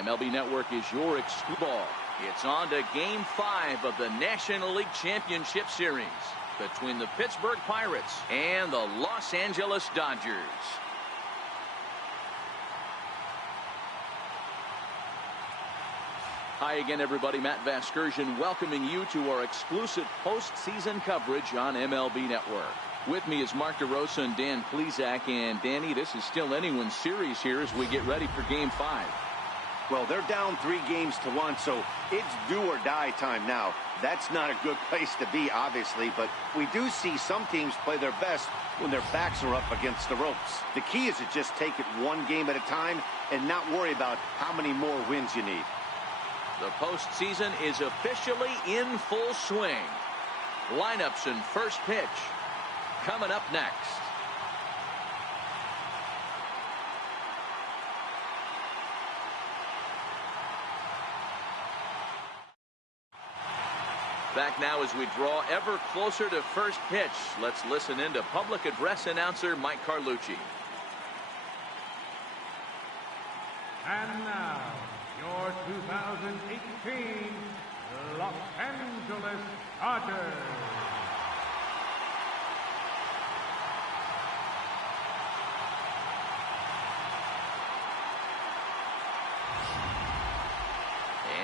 MLB Network is your exclusive ball. It's on to Game 5 of the National League Championship Series between the Pittsburgh Pirates and the Los Angeles Dodgers. Hi again, everybody. Matt Vasgersian welcoming you to our exclusive postseason coverage on MLB Network. With me is Mark DeRosa and Dan Plesac. And Danny, this is still anyone's series here as we get ready for Game 5. Well, they're down 3-1, so it's do or die time now. That's not a good place to be, obviously, but we do see some teams play their best when their backs are up against the ropes. The key is to just take it one game at a time and not worry about how many more wins you need. The postseason is officially in full swing. Lineups and first pitch coming up next. Back now as we draw ever closer to first pitch. Let's listen in to public address announcer Mike Carlucci. And now, your 2018 Los Angeles Dodgers.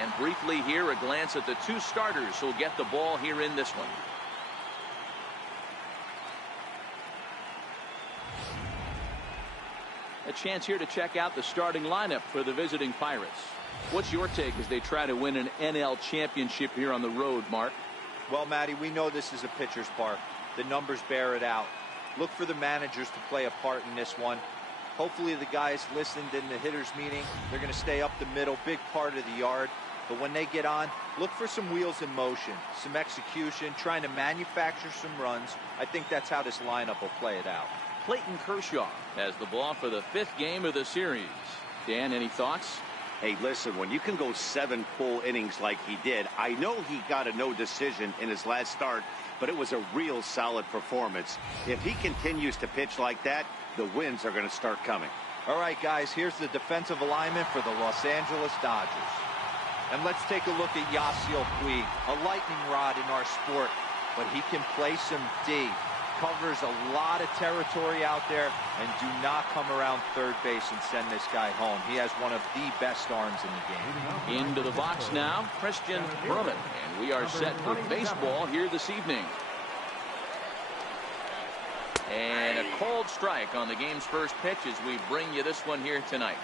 And briefly here, a glance at the two starters who'll get the ball here in this one. A chance here to check out the starting lineup for the visiting Pirates. What's your take as they try to win an NL championship here on the road, Mark? Well, Matty, we know this is a pitcher's park. The numbers bear it out. Look for the managers to play a part in this one. Hopefully the guys listened in the hitters meeting. They're going to stay up the middle, big part of the yard. But when they get on, look for some wheels in motion, some execution, trying to manufacture some runs. I think that's how this lineup will play it out. Clayton Kershaw has the ball for the 5th game of the series. Dan, any thoughts? Hey, listen, when you can go 7 full innings like he did, I know he got a no decision in his last start, but it was a real solid performance. If he continues to pitch like that, the wins are going to start coming. All right, guys, here's the defensive alignment for the Los Angeles Dodgers. And let's take a look at Yasiel Puig, a lightning rod in our sport, but he can play some D. Covers a lot of territory out there, and do not come around third base and send this guy home. He has one of the best arms in the game. Into the box now, Christian Brummett, and we are set for baseball here this evening. And a cold strike on the game's first pitch as we bring you this one here tonight.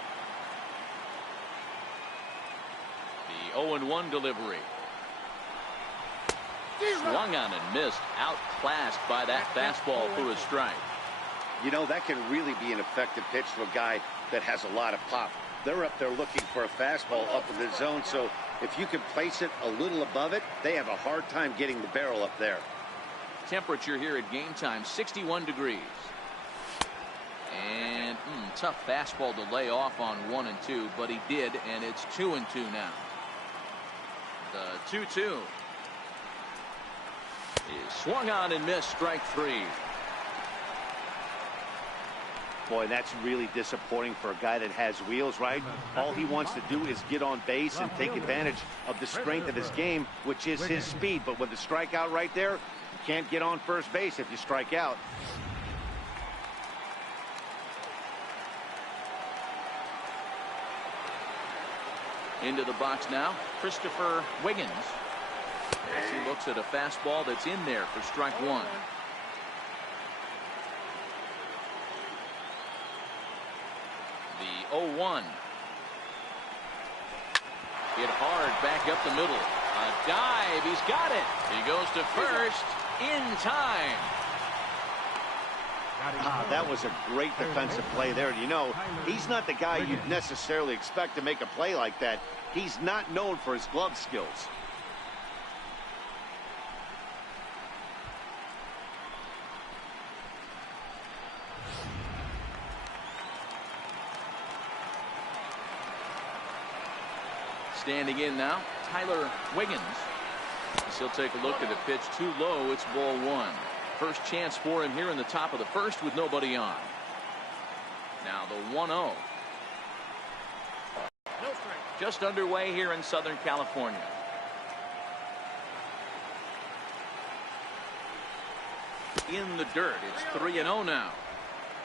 The 0-1 delivery. Swung on and missed, outclassed by that fastball for a strike. You know, that can really be an effective pitch to a guy that has a lot of pop. They're up there looking for a fastball up in the zone, so if you can place it a little above it, they have a hard time getting the barrel up there. Temperature here at game time, 61 degrees. And tough fastball to lay off on 1 and 2, but he did, and it's 2 and 2 now. The 2-2. Is swung on and missed, strike 3. Boy, that's really disappointing for a guy that has wheels, right? All he wants to do is get on base and take advantage of the strength of his game, which is his speed. But with the strikeout right there, you can't get on first base if you strike out. Into the box now, Christopher Wiggins. As he looks at a fastball that's in there for strike 1. The 0-1. Hit hard back up the middle. A dive. He's got it. He goes to first in time. That was a great defensive play there. You know, he's not the guy you'd necessarily expect to make a play like that. He's not known for his glove skills. Standing in now, Tyler Wiggins. He'll take a look at the pitch too low. It's ball 1. First chance for him here in the top of the first with nobody on. Now the 1-0. just underway here in Southern California. In the dirt, it's 3-0 now.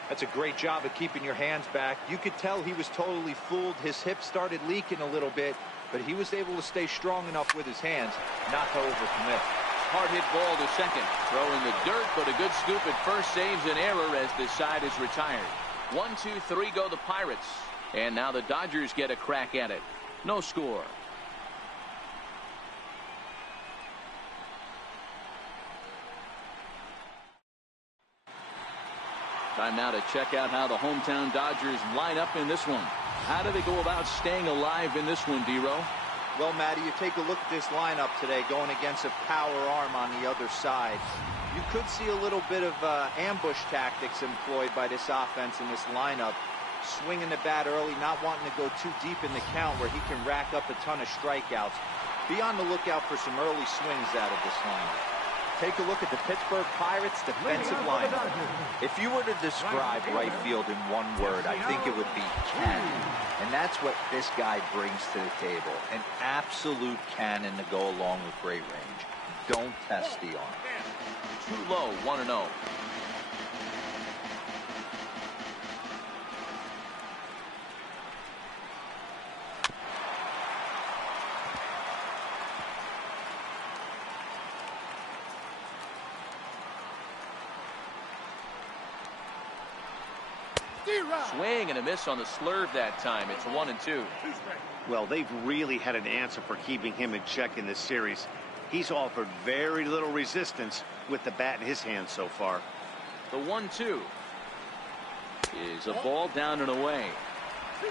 That's a great job of keeping your hands back. You could tell he was totally fooled. His hip started leaking a little bit, but he was able to stay strong enough with his hands not to overcommit. Hard hit ball to second. Throw in the dirt, but a good scoop at first saves an error as this side is retired. 1, 2, 3 go the Pirates. And now the Dodgers get a crack at it. No score. Time now to check out how the hometown Dodgers line up in this one. How do they go about staying alive in this one, D-Row? Well, Matty, you take a look at this lineup today going against a power arm on the other side. You could see a little bit of ambush tactics employed by this offense in this lineup. Swinging the bat early, not wanting to go too deep in the count where he can rack up a ton of strikeouts. Be on the lookout for some early swings out of this lineup. Take a look at the Pittsburgh Pirates defensive lineup. If you were to describe right field in one word, I think it would be cannon. And that's what this guy brings to the table. An absolute cannon to go along with great range. Don't test the arm. Too low, 1-0. Swing and a miss on the slurve that time. It's 1-2. Well, they've really had an answer for keeping him in check in this series. He's offered very little resistance with the bat in his hand so far. The 1-2 is a ball down and away.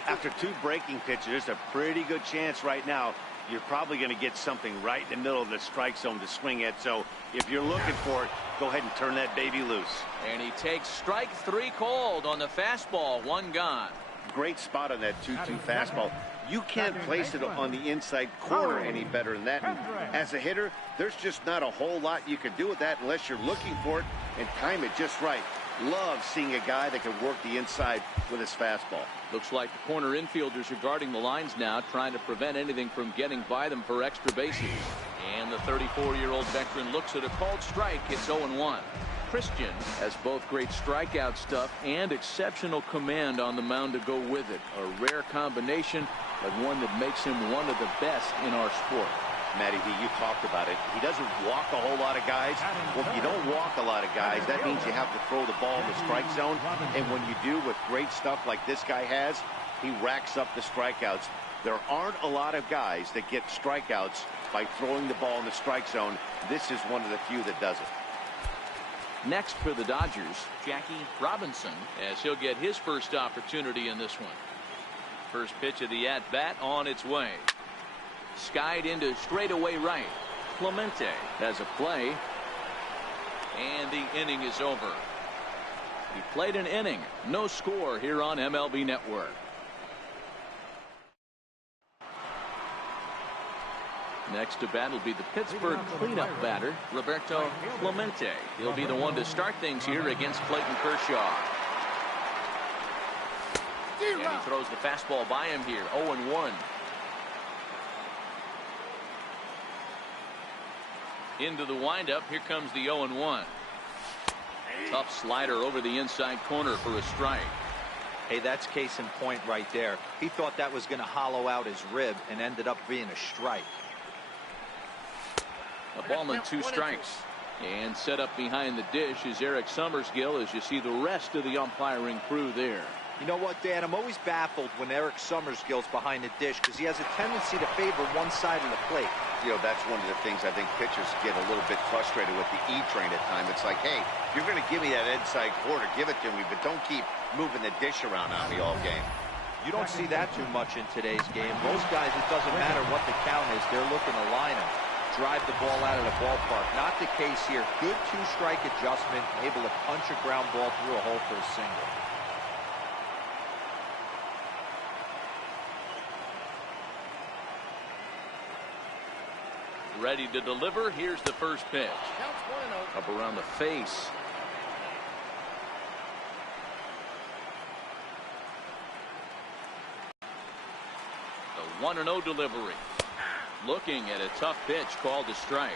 After 2 breaking pitches, there's a pretty good chance right now you're probably going to get something right in the middle of the strike zone to swing at. So if you're looking for it, go ahead and turn that baby loose. And he takes strike 3 called on the fastball. 1 gone. Great spot on that 2-2 fastball. You can't place it on the inside corner any better than that. And as a hitter, there's just not a whole lot you can do with that unless you're looking for it and time it just right. Love seeing a guy that can work the inside with his fastball. Looks like the corner infielders are guarding the lines now, trying to prevent anything from getting by them for extra bases. And the 34-year-old veteran looks at a called strike. It's 0-1. Christian has both great strikeout stuff and exceptional command on the mound to go with it. A rare combination, but one that makes him one of the best in our sport. Matty V, you talked about it. He doesn't walk a whole lot of guys. Well, if you don't walk a lot of guys, that means you have to throw the ball in the strike zone. And when you do with great stuff like this guy has, he racks up the strikeouts. There aren't a lot of guys that get strikeouts by throwing the ball in the strike zone. This is one of the few that does it. Next for the Dodgers, Jackie Robinson, as he'll get his first opportunity in this one. First pitch of the at-bat on its way. Skied into straightaway right. Clemente has a play. And the inning is over. He played an inning. No score here on MLB Network. Next to bat will be the Pittsburgh cleanup batter, Roberto Clemente. He'll be the one to start things here against Clayton Kershaw. And he throws the fastball by him here. 0-1. Into the windup. Here comes the 0-1. Tough slider over the inside corner for a strike. Hey, that's case in point right there. He thought that was going to hollow out his rib and ended up being a strike. A ball and 2 strikes. And set up behind the dish is Eric Summersgill as you see the rest of the umpiring crew there. You know what, Dan? I'm always baffled when Eric Summersgill's behind the dish because he has a tendency to favor one side of the plate. You know, that's one of the things I think pitchers get a little bit frustrated with the E-train at times. It's like, hey, if you're going to give me that inside quarter, give it to me, but don't keep moving the dish around on me all game. You don't see that too much in today's game. Most guys, it doesn't matter what the count is, they're looking to line him, drive the ball out of the ballpark. Not the case here. Good 2-strike adjustment, able to punch a ground ball through a hole for a single. Ready to deliver. Here's the first pitch. Up around the face. 1-0 delivery. Looking at a tough pitch called a strike.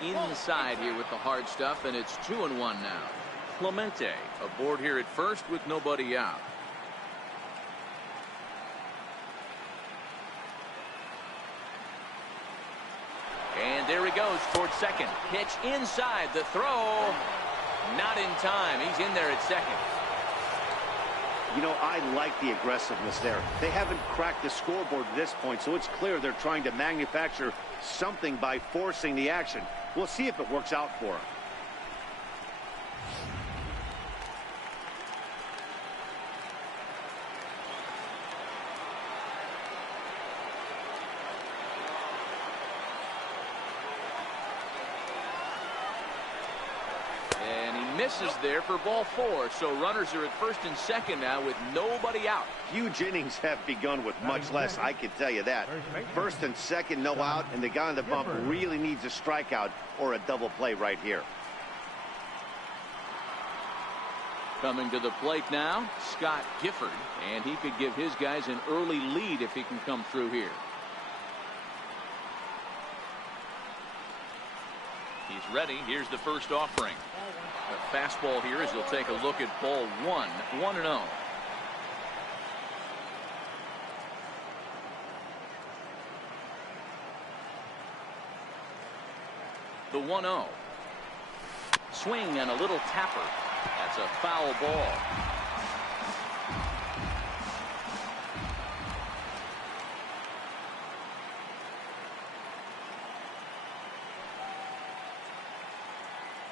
Inside here with the hard stuff, and it's 2-1 now. Clemente aboard here at first with nobody out. And there he goes towards second. Pitch inside, the throw not in time. He's in there at second. You know, I like the aggressiveness there. They haven't cracked the scoreboard at this point, so it's clear they're trying to manufacture something by forcing the action. We'll see if it works out for them. Misses there for ball 4, so runners are at first and second now with nobody out. Huge innings have begun with much less, I can tell you that. First and second, no out, and the guy on the bump really needs a strikeout or a double play right here. Coming to the plate now, Scott Gifford, and he could give his guys an early lead if he can come through here. He's ready. Here's the first offering. A fastball here as he'll take a look at ball 1, 1-0. The 1-0. Swing and a little tapper. That's a foul ball.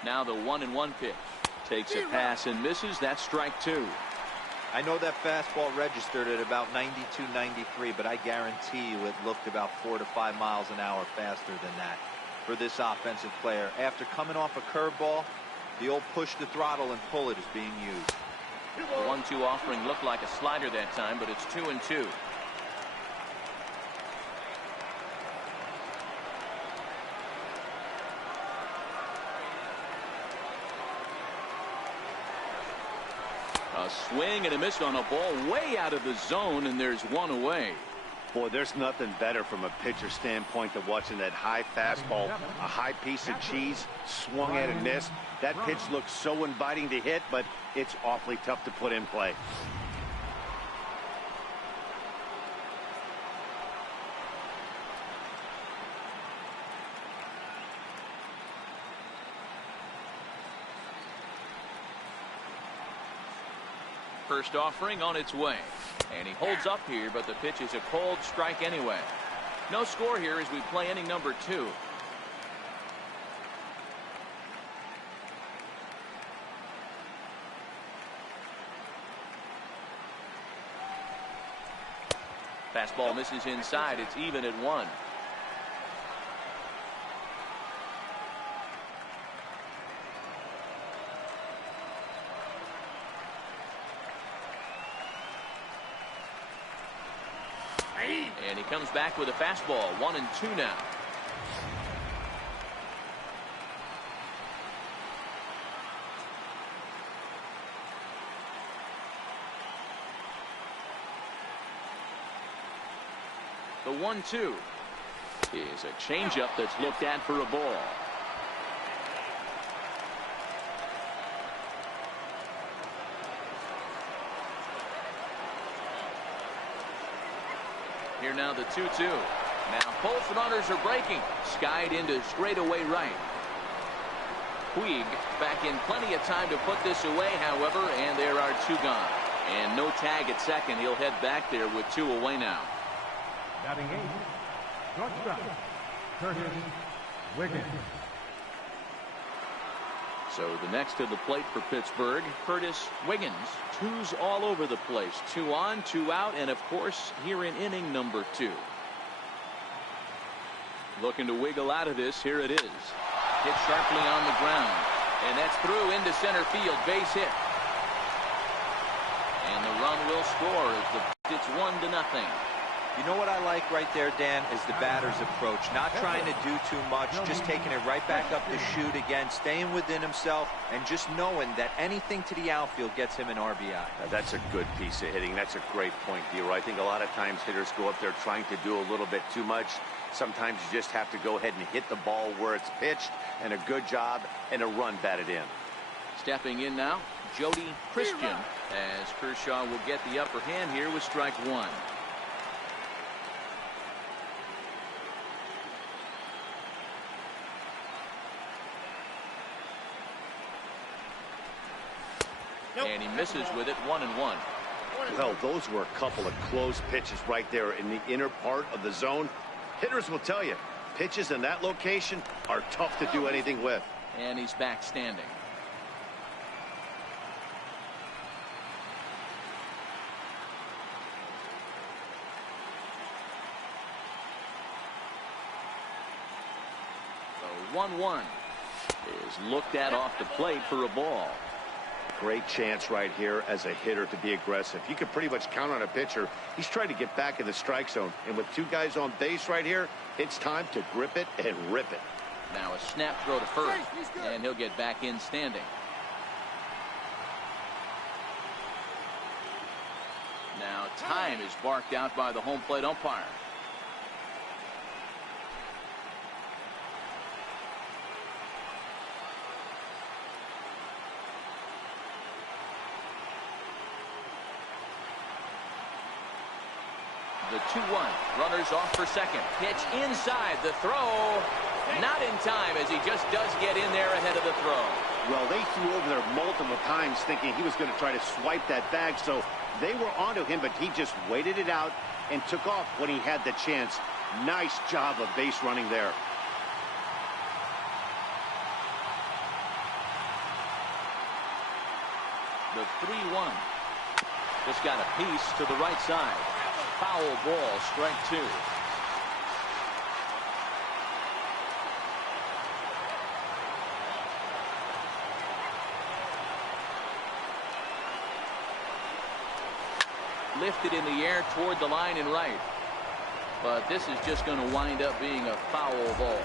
Now the 1-1 pitch. Takes a pass and misses. That's strike 2. I know that fastball registered at about 92, 93, but I guarantee you it looked about 4 to 5 miles an hour faster than that for this offensive player. After coming off a curveball, the old push the throttle and pull it is being used. The 1-2 offering looked like a slider that time, but it's 2-2. A swing and a miss on a ball way out of the zone, and there's one away. Boy, there's nothing better from a pitcher standpoint than watching that high fastball, a high piece of cheese, swung at and missed. That pitch looks so inviting to hit, but it's awfully tough to put in play. First offering on its way, and he holds up here, but the pitch is a cold strike anyway. No score here as we play inning number 2. Fastball misses inside. It's even at 1. And he comes back with a fastball. 1-2 now. The 1-2 is a changeup that's looked at for a ball. Here now the 2-2. Now both runners are breaking. Skied into straightaway right. Puig back in plenty of time to put this away, however, and there are 2 gone. And no tag at second. He'll head back there with 2 away now. Batting 8, shortstop, Curtis Wiggins. So the next to the plate for Pittsburgh, Curtis Wiggins. 2's all over the place. 2 on, 2 out, and of course here in inning number 2. Looking to wiggle out of this. Here it is. Hit sharply on the ground, and that's through into center field. Base hit. And the run will score as it's 1-0. You know what I like right there, Dan, is the batter's approach. Not trying to do too much, just taking it right back up the chute again, staying within himself, and just knowing that anything to the outfield gets him an RBI. That's a good piece of hitting. That's a great point, Dero. I think a lot of times hitters go up there trying to do a little bit too much. Sometimes you just have to go ahead and hit the ball where it's pitched, and a good job, and a run batted in. Stepping in now, Jody Christian, as Kershaw will get the upper hand here with strike one. And he misses with it, 1-1. Well, those were a couple of close pitches right there in the inner part of the zone. Hitters will tell you, pitches in that location are tough to do anything with. And he's back standing. The 1-1 is looked at off the plate for a ball. Great chance right here as a hitter to be aggressive. You can pretty much count on a pitcher. He's trying to get back in the strike zone. And with two guys on base right here, it's time to grip it and rip it. Now a snap throw to first, and he'll get back in standing. Now time is barked out by the home plate umpire. The 2-1. Runners off for second. Pitch inside. The throw. Not in time, as he just does get in there ahead of the throw. Well, they threw over there multiple times thinking he was going to try to swipe that bag. So they were onto him, but he just waited it out and took off when he had the chance. Nice job of base running there. The 3-1. Just got a piece to the right side. Foul ball, strike two. Lifted in the air toward the line and right. But this is just going to wind up being a foul ball.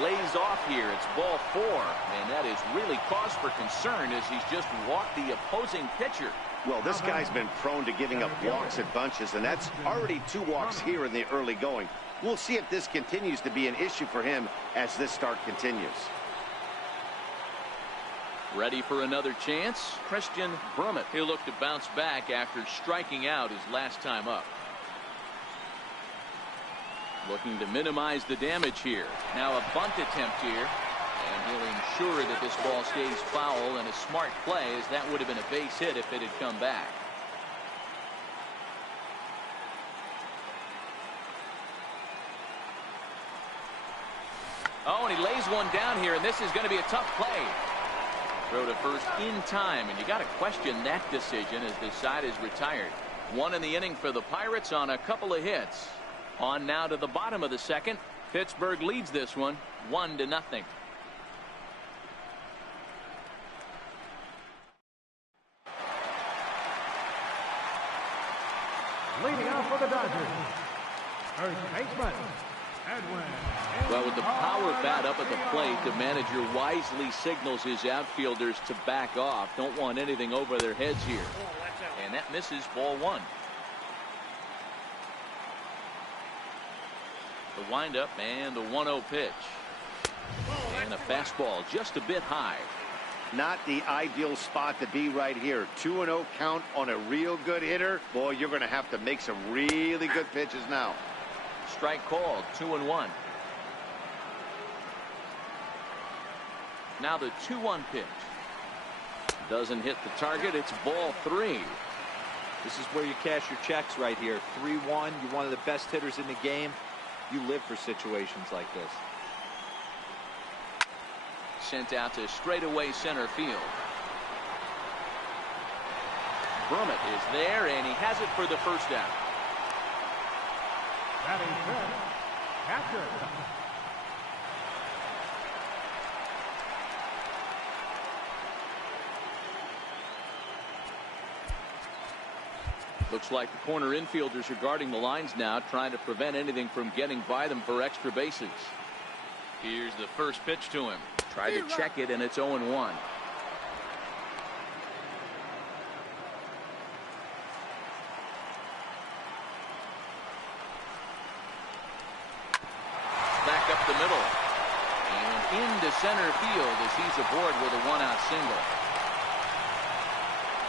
Lays off here. It's ball four, and that is really cause for concern as he's just walked the opposing pitcher. Well, this guy's been prone to giving up walks at bunches, and that's already 2 walks here in the early going. We'll see if this continues to be an issue for him as this start continues. Ready for another chance? Christian Brummett. He'll look to bounce back after striking out his last time up. Looking to minimize the damage here. Now a bunt attempt here, and he'll ensure that this ball stays foul, and a smart play, as that would have been a base hit if it had come back. Oh, and he lays one down here, and this is going to be a tough play. Throw to first in time, and you got to question that decision as this side is retired. 1 in the inning for the Pirates on a couple of hits. On now to the bottom of the second. Pittsburgh leads this one 1-0. Leading off for the Dodgers, first baseman, Edwin. Well, with the power bat up at the plate, the manager wisely signals his outfielders to back off. Don't want anything over their heads here. And that misses, ball one. The windup and the 1-0 pitch. And a fastball just a bit high. Not the ideal spot to be right here. 2-0 count on a real good hitter. Boy, you're going to have to make some really good pitches now. Strike called, 2-1. Now the 2-1 pitch. Doesn't hit the target. It's ball 3. This is where you cash your checks right here. 3-1. You're one of the best hitters in the game. You live for situations like this. Sent out to straightaway center field. Brummett is there, and he has it for the first out. Batting fifth, catcher. Looks like the corner infielders are guarding the lines now, trying to prevent anything from getting by them for extra bases. Here's the first pitch to him. Tried to check it, and it's 0-1. Back up the middle. And into center field as he's aboard with a one-out single.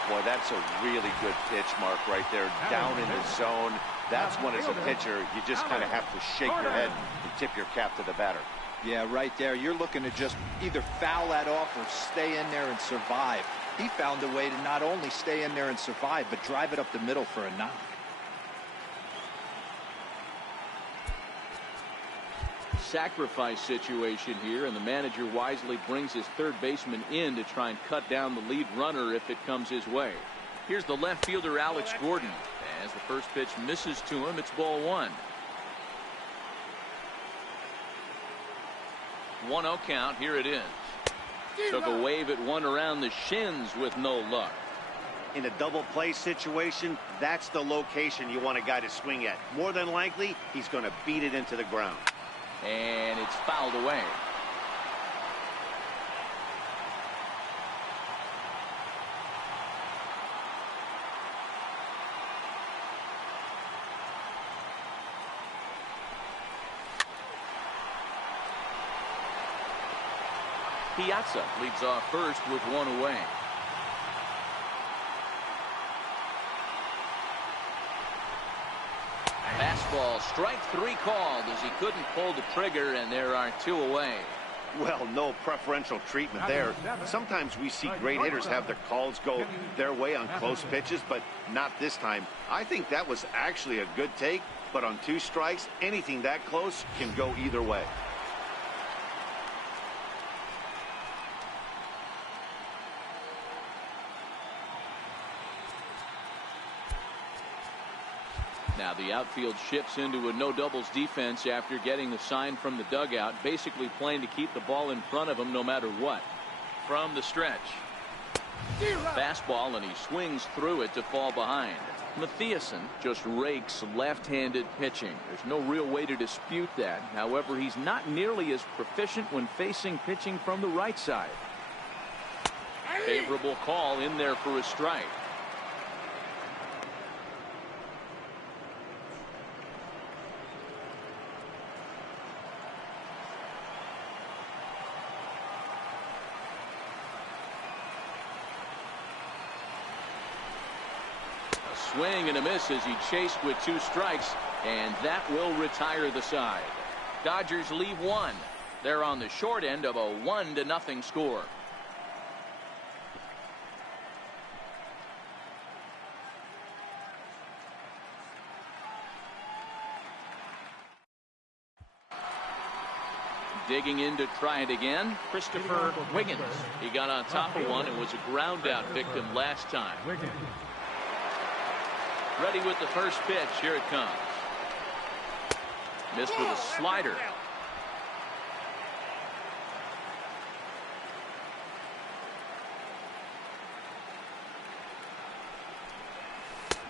Boy, that's a really good pitch, Mark, right there. Down in the zone. That's when, as a pitcher, you just kind of have to shake your head and tip your cap to the batter. Yeah, right there. You're looking to just either foul that off or stay in there and survive. He found a way to not only stay in there and survive, but drive it up the middle for a knock. Sacrifice situation here, and the manager wisely brings his third baseman in to try and cut down the lead runner if it comes his way. Here's the left fielder, Alex Gordon. As the first pitch misses to him, it's ball one. 1-0 count. Here it is. Took a wave at one around the shins with no luck. In a double play situation, that's the location you want a guy to swing at. More than likely, he's going to beat it into the ground. And it's fouled away. Piazza leads off first with one away. Fastball, strike three called as he couldn't pull the trigger, and there are two away. Well, no preferential treatment there. Sometimes we see great hitters have their calls go their way on close pitches, but not this time. I think that was actually a good take, but on two strikes, anything that close can go either way. Now the outfield shifts into a no doubles defense after getting the sign from the dugout, basically playing to keep the ball in front of him no matter what. From the stretch. Fastball, and he swings through it to fall behind. Mathiasen just rakes left-handed pitching. There's no real way to dispute that. However, he's not nearly as proficient when facing pitching from the right side. Favorable call in there for a strike. Swing and a miss as he chased with two strikes, and that will retire the side. Dodgers leave one. They're on the short end of a 1-0 score. Digging in to try it again, Christopher Wiggins. He got on top of one and was a ground out victim last time. Ready with the first pitch. Here it comes. Missed with a slider.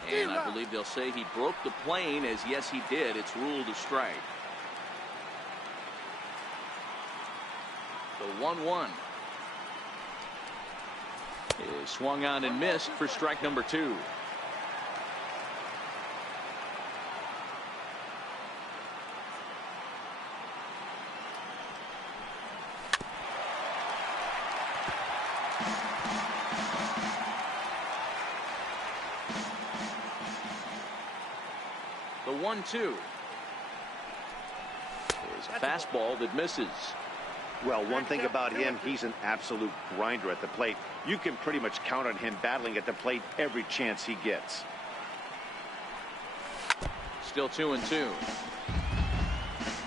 And I believe they'll say he broke the plane, as yes he did. It's ruled a strike. The 1-1 is swung on and missed for strike number 2. The 1-2 is a fastball that misses. Well, one thing about him, he's an absolute grinder at the plate. You can pretty much count on him battling at the plate every chance he gets. Still 2-2.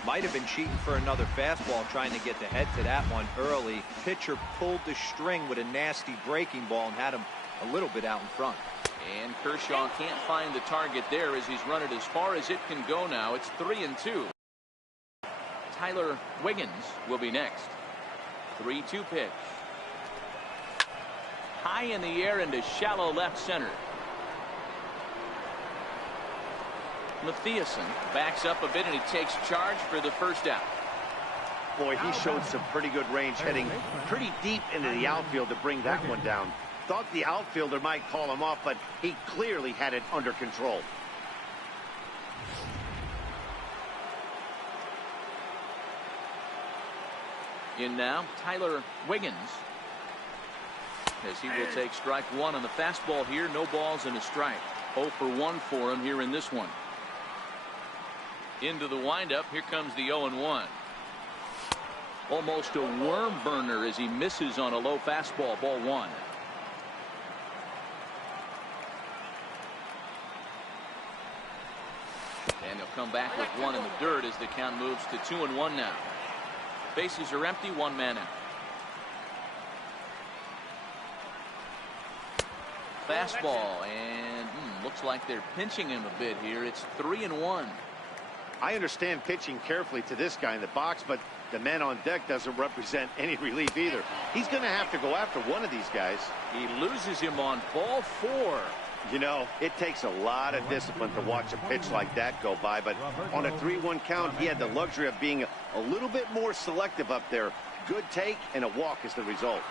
Might have been cheating for another fastball, trying to get the head to that one early. Pitcher pulled the string with a nasty breaking ball and had him a little bit out in front. And Kershaw can't find the target there as he's run it as far as it can go now. It's 3-2. Tyler Wiggins will be next. 3-2 pitch. High in the air into shallow left center. Mathiasen backs up a bit and he takes charge for the first out. Boy, he showed some pretty good range heading pretty deep into the outfield to bring that one down. Thought the outfielder might call him off, but he clearly had it under control. In now, Tyler Wiggins. As he will take strike one on the fastball here. No balls and a strike. 0 for 1 for him here in this one. Into the windup. Here comes the 0-1. Almost a worm burner as he misses on a low fastball. Ball 1. And he'll come back with one in the dirt as the count moves to 2-1 now. Bases are empty. One man out. Fastball, and looks like they're pinching him a bit here. It's 3-1. I understand pitching carefully to this guy in the box, but the man on deck doesn't represent any relief either. He's going to have to go after one of these guys. He loses him on ball 4. You know, it takes a lot of discipline to watch a pitch like that go by, but on a 3-1 count, he had the luxury of being a little bit more selective up there. Good take and a walk is the result.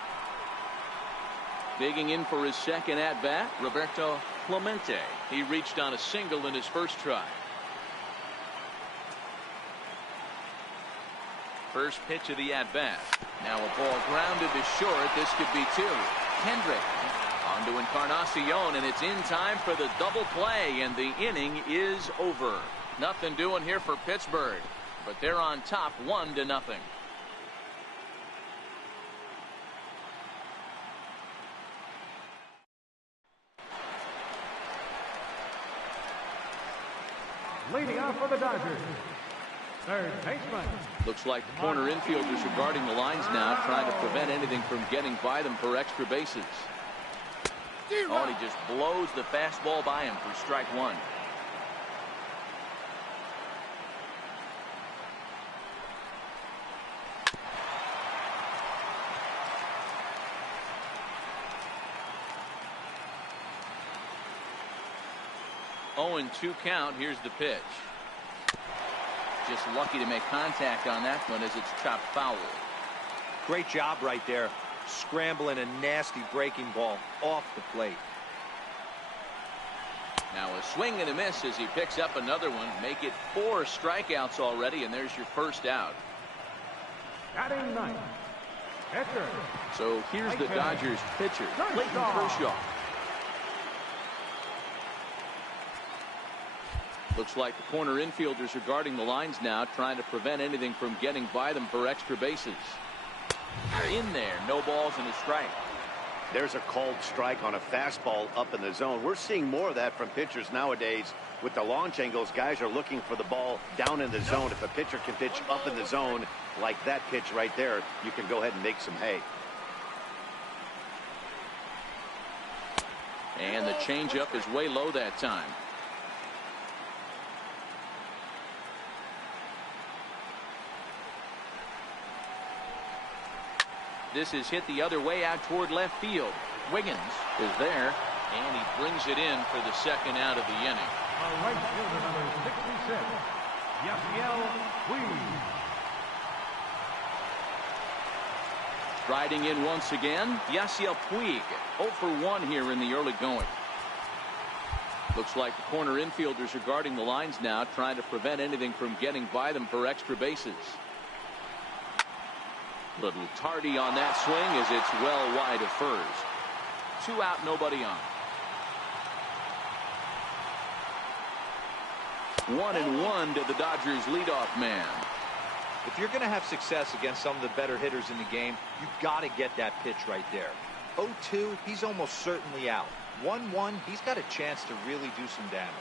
Digging in for his second at-bat, Roberto Clemente. He reached on a single in his first try. First pitch of the at-bat. Now a ball grounded to short. This could be 2. Kendrick on to Encarnacion, and it's in time for the double play, and the inning is over. Nothing doing here for Pittsburgh, but they're on top 1-0. Leading off for the Dodgers, third baseman. Looks like the corner infielders are guarding the lines now, trying to prevent anything from getting by them for extra bases. Oh, and he just blows the fastball by him for strike 1. Oh, and 2 count. Here's the pitch. Just lucky to make contact on that one as it's chopped foul. Great job right there. Scrambling a nasty breaking ball off the plate. Now a swing and a miss as he picks up another one. Make it 4 strikeouts already, and there's your first out. Batting ninth, pitcher. So here's the Dodgers pitcher, Clayton Kershaw. Looks like the corner infielders are guarding the lines now, trying to prevent anything from getting by them for extra bases. In there, no balls and a strike. There's a called strike on a fastball up in the zone. We're seeing more of that from pitchers nowadays. With the launch angles, guys are looking for the ball down in the zone. If a pitcher can pitch up in the zone like that pitch right there, you can go ahead and make some hay. And the changeup is way low that time. This is hit the other way out toward left field. Wiggins is there, and he brings it in for the second out of the inning. Right fielder number 66, Yasiel Puig. Riding in once again, Yasiel Puig. 0 for 1 here in the early going. Looks like the corner infielders are guarding the lines now, trying to prevent anything from getting by them for extra bases. Little tardy on that swing as it's well wide of first. 2 out, nobody on. 1-1 to the Dodgers leadoff man. If you're going to have success against some of the better hitters in the game, you've got to get that pitch right there. 0-2, he's almost certainly out. 1-1, he's got a chance to really do some damage.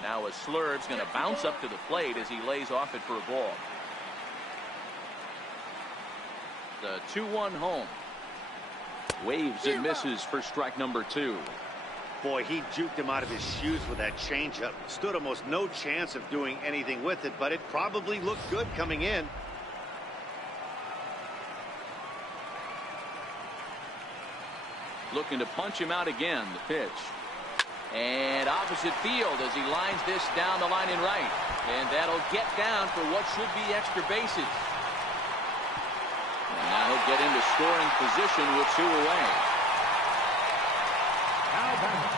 Now a Slurve's going to bounce up to the plate as he lays off it for a ball. The 2-1 home. Waves and misses for strike number 2. Boy, he juked him out of his shoes with that changeup. Stood almost no chance of doing anything with it, but it probably looked good coming in. Looking to punch him out again. The pitch. And opposite field as he lines this down the line in right. And that'll get down for what should be extra bases. And now he'll get into scoring position with 2 away. Now batting,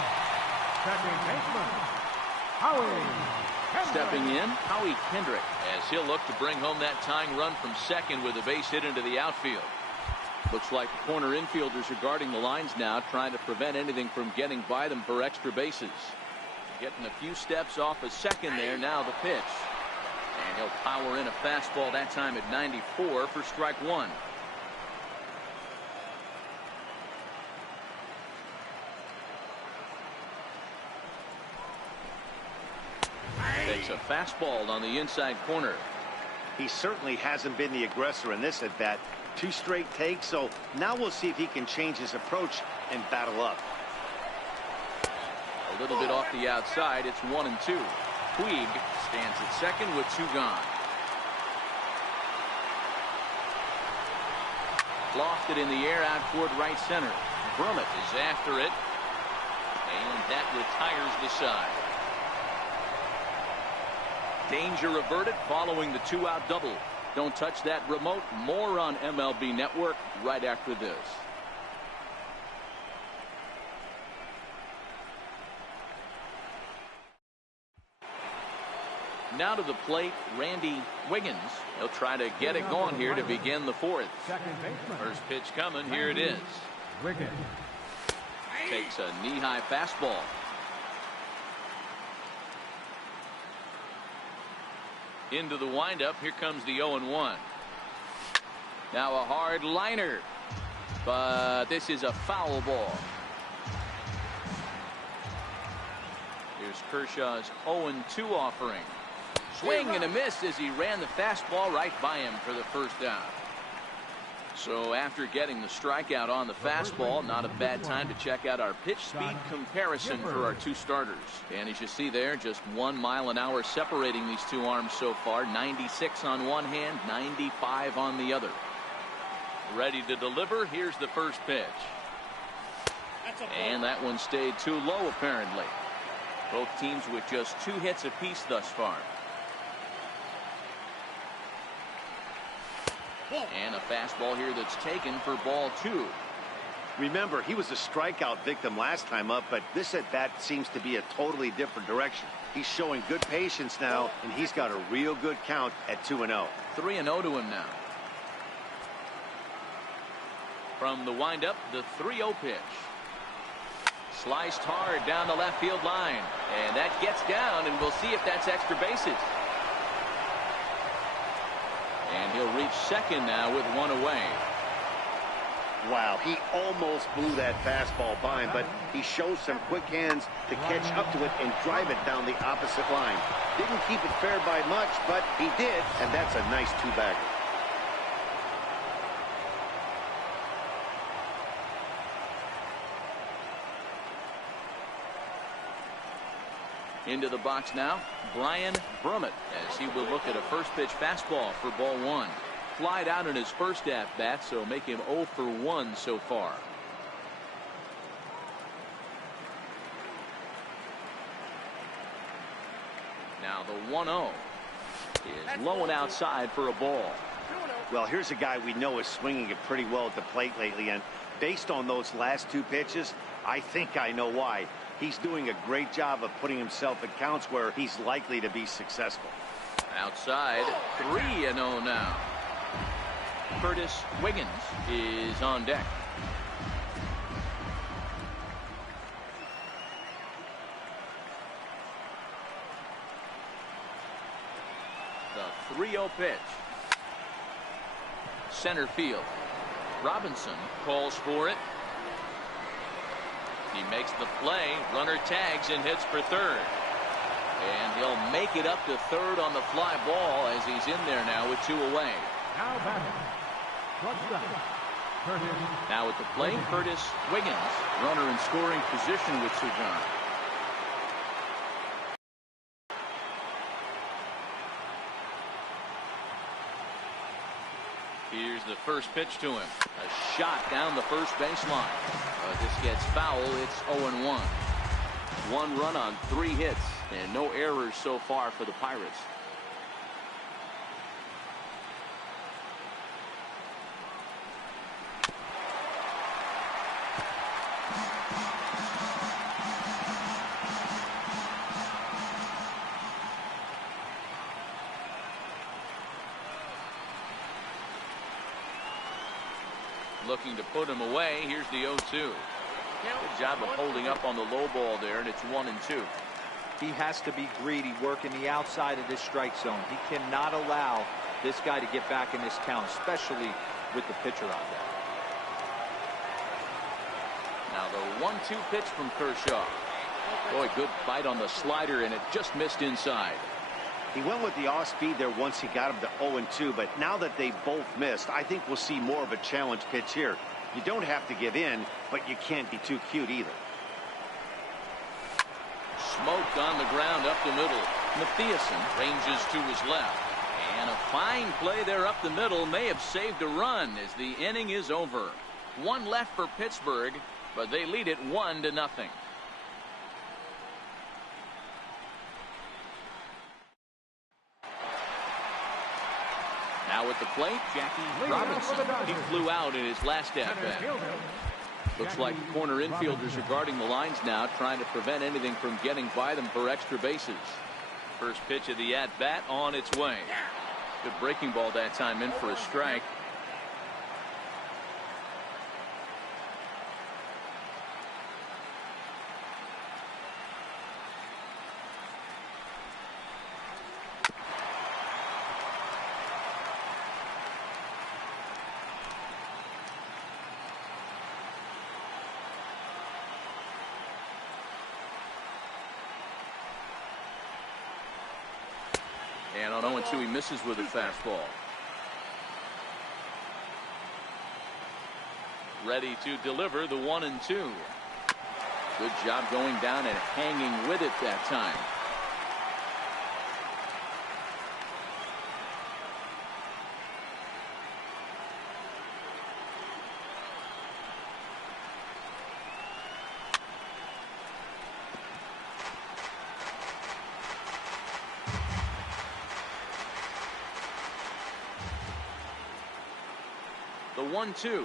second baseman, Howie Kendrick. Stepping in, Howie Kendrick, as he'll look to bring home that tying run from second with a base hit into the outfield. Looks like the corner infielders are guarding the lines now, trying to prevent anything from getting by them for extra bases. Getting a few steps off a second there. Now the pitch. And he'll power in a fastball that time at 94 for strike 1. Takes a fastball on the inside corner. He certainly hasn't been the aggressor in this at bat. 2 straight takes, so now we'll see if he can change his approach and battle up. A little bit off the outside. It's 1-2. Puig stands at second with 2 gone. Lofted in the air out toward right center. Brummett is after it. And that retires the side. Danger averted following the 2-out double. Don't touch that remote. More on MLB Network right after this. Now to the plate, Randy Wiggins. He'll try to get it going here to begin the 4th. Second baseman. First pitch coming. Here it is. Wiggins. Takes a knee-high fastball. Into the windup. Here comes the 0-1. Now a hard liner. But this is a foul ball. Here's Kershaw's 0-2 offering. Swing and a miss as he ran the fastball right by him for the first down. So after getting the strikeout on the fastball, not a bad time to check out our pitch speed comparison for our 2 starters. And as you see there, just 1 mile an hour separating these 2 arms so far. 96 on one hand, 95 on the other. Ready to deliver. Here's the first pitch. And that one stayed too low apparently. Both teams with just 2 hits apiece thus far. And a fastball here that's taken for ball 2. Remember, he was a strikeout victim last time up, but this at bat seems to be a totally different direction. He's showing good patience now, and he's got a real good count at 2-0. 3-0 to him now. From the windup, the 3-0 pitch. Sliced hard down the left field line. And that gets down, and we'll see if that's extra bases. And he'll reach second now with 1 away. Wow, he almost blew that fastball by him, but he shows some quick hands to catch up to it and drive it down the opposite line. Didn't keep it fair by much, but he did, and that's a nice 2-bagger. Into the box now, Brian Brummett, as he will look at a first pitch fastball for ball 1. Flied out in his first at bat, so make him 0 for 1 so far. Now the 1-0 is low and outside for a ball. Well, here's a guy we know is swinging it pretty well at the plate lately, and based on those last 2 pitches, I think I know why. He's doing a great job of putting himself at counts where he's likely to be successful. Outside, 3-0 now. Curtis Wiggins is on deck. The 3-0 pitch. Center field. Robinson calls for it. He makes the play. Runner tags and hits for third. And he'll make it up to third on the fly ball as he's in there now with 2 away. Now batting. Now at the plate, Curtis Wiggins. Runner in scoring position with 2 gone. Here's Here's the first pitch to him. A shot down the first baseline. This gets foul. It's 0-1. 1 run on 3 hits and no errors so far for the Pirates. Looking to put him away. Here's the 0-2. Good job of holding up on the low ball there, and it's 1-2. He has to be greedy, working the outside of this strike zone. He cannot allow this guy to get back in this count, especially with the pitcher out there. Now the 1-2 pitch from Kershaw. Boy, good bite on the slider, and it just missed inside. He went with the off speed there once he got him to 0-2, but now that they both missed, I think we'll see more of a challenge pitch here. You don't have to give in, but you can't be too cute either. Smoked on the ground up the middle. Mathiasen ranges to his left. And a fine play there up the middle may have saved a run as the inning is over. 1 left for Pittsburgh, but they lead it 1-0. Now at the plate, Jackie Robinson. He flew out in his last at-bat. Looks like corner infielders are guarding the lines now, trying to prevent anything from getting by them for extra bases. First pitch of the at-bat on its way. Good breaking ball that time, in for a strike. And on 0-2, he misses with a fastball. Ready to deliver the 1-2. Good job going down and hanging with it that time. The 1-2.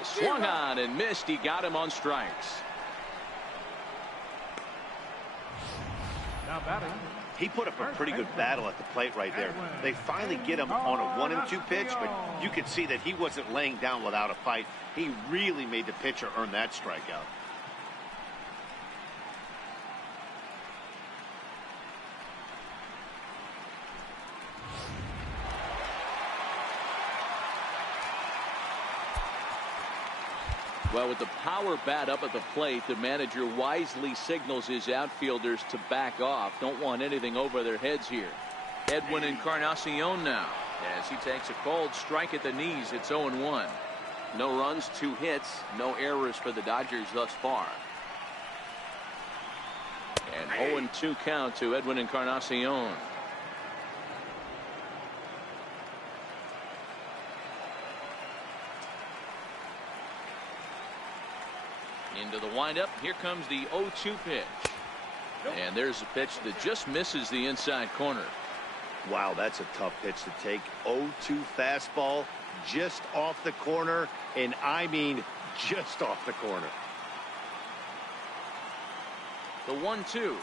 He swung on and missed. He got him on strikes. Now batting. He put up a pretty good battle at the plate right there. They finally get him on a 1-2 pitch, but you could see that he wasn't laying down without a fight. He really made the pitcher earn that strikeout. Well, with the power bat up at the plate, the manager wisely signals his outfielders to back off. Don't want anything over their heads here. Edwin Encarnacion now, as he takes a cold strike at the knees. It's 0-1. No runs, 2 hits, no errors for the Dodgers thus far. And 0-2 count to Edwin Encarnacion. Into the windup. Here comes the 0-2 pitch. And there's a pitch that just misses the inside corner. Wow, that's a tough pitch to take. 0-2 fastball just off the corner, and I mean just off the corner. The 1-2.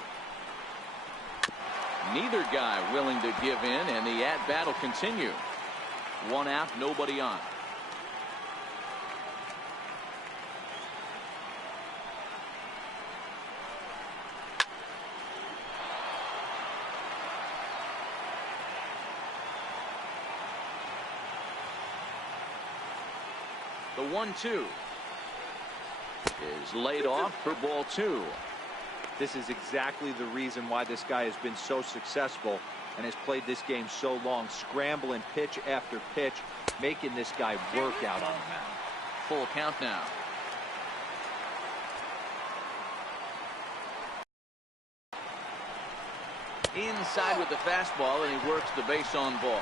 Neither guy willing to give in, and the at-bat will continue. 1 out, nobody on. The 1-2 is laid off for ball 2. This is exactly the reason why this guy has been so successful and has played this game so long, scrambling pitch after pitch, making this guy work out on the mound. Full count now. Inside with the fastball, and he works the base on ball.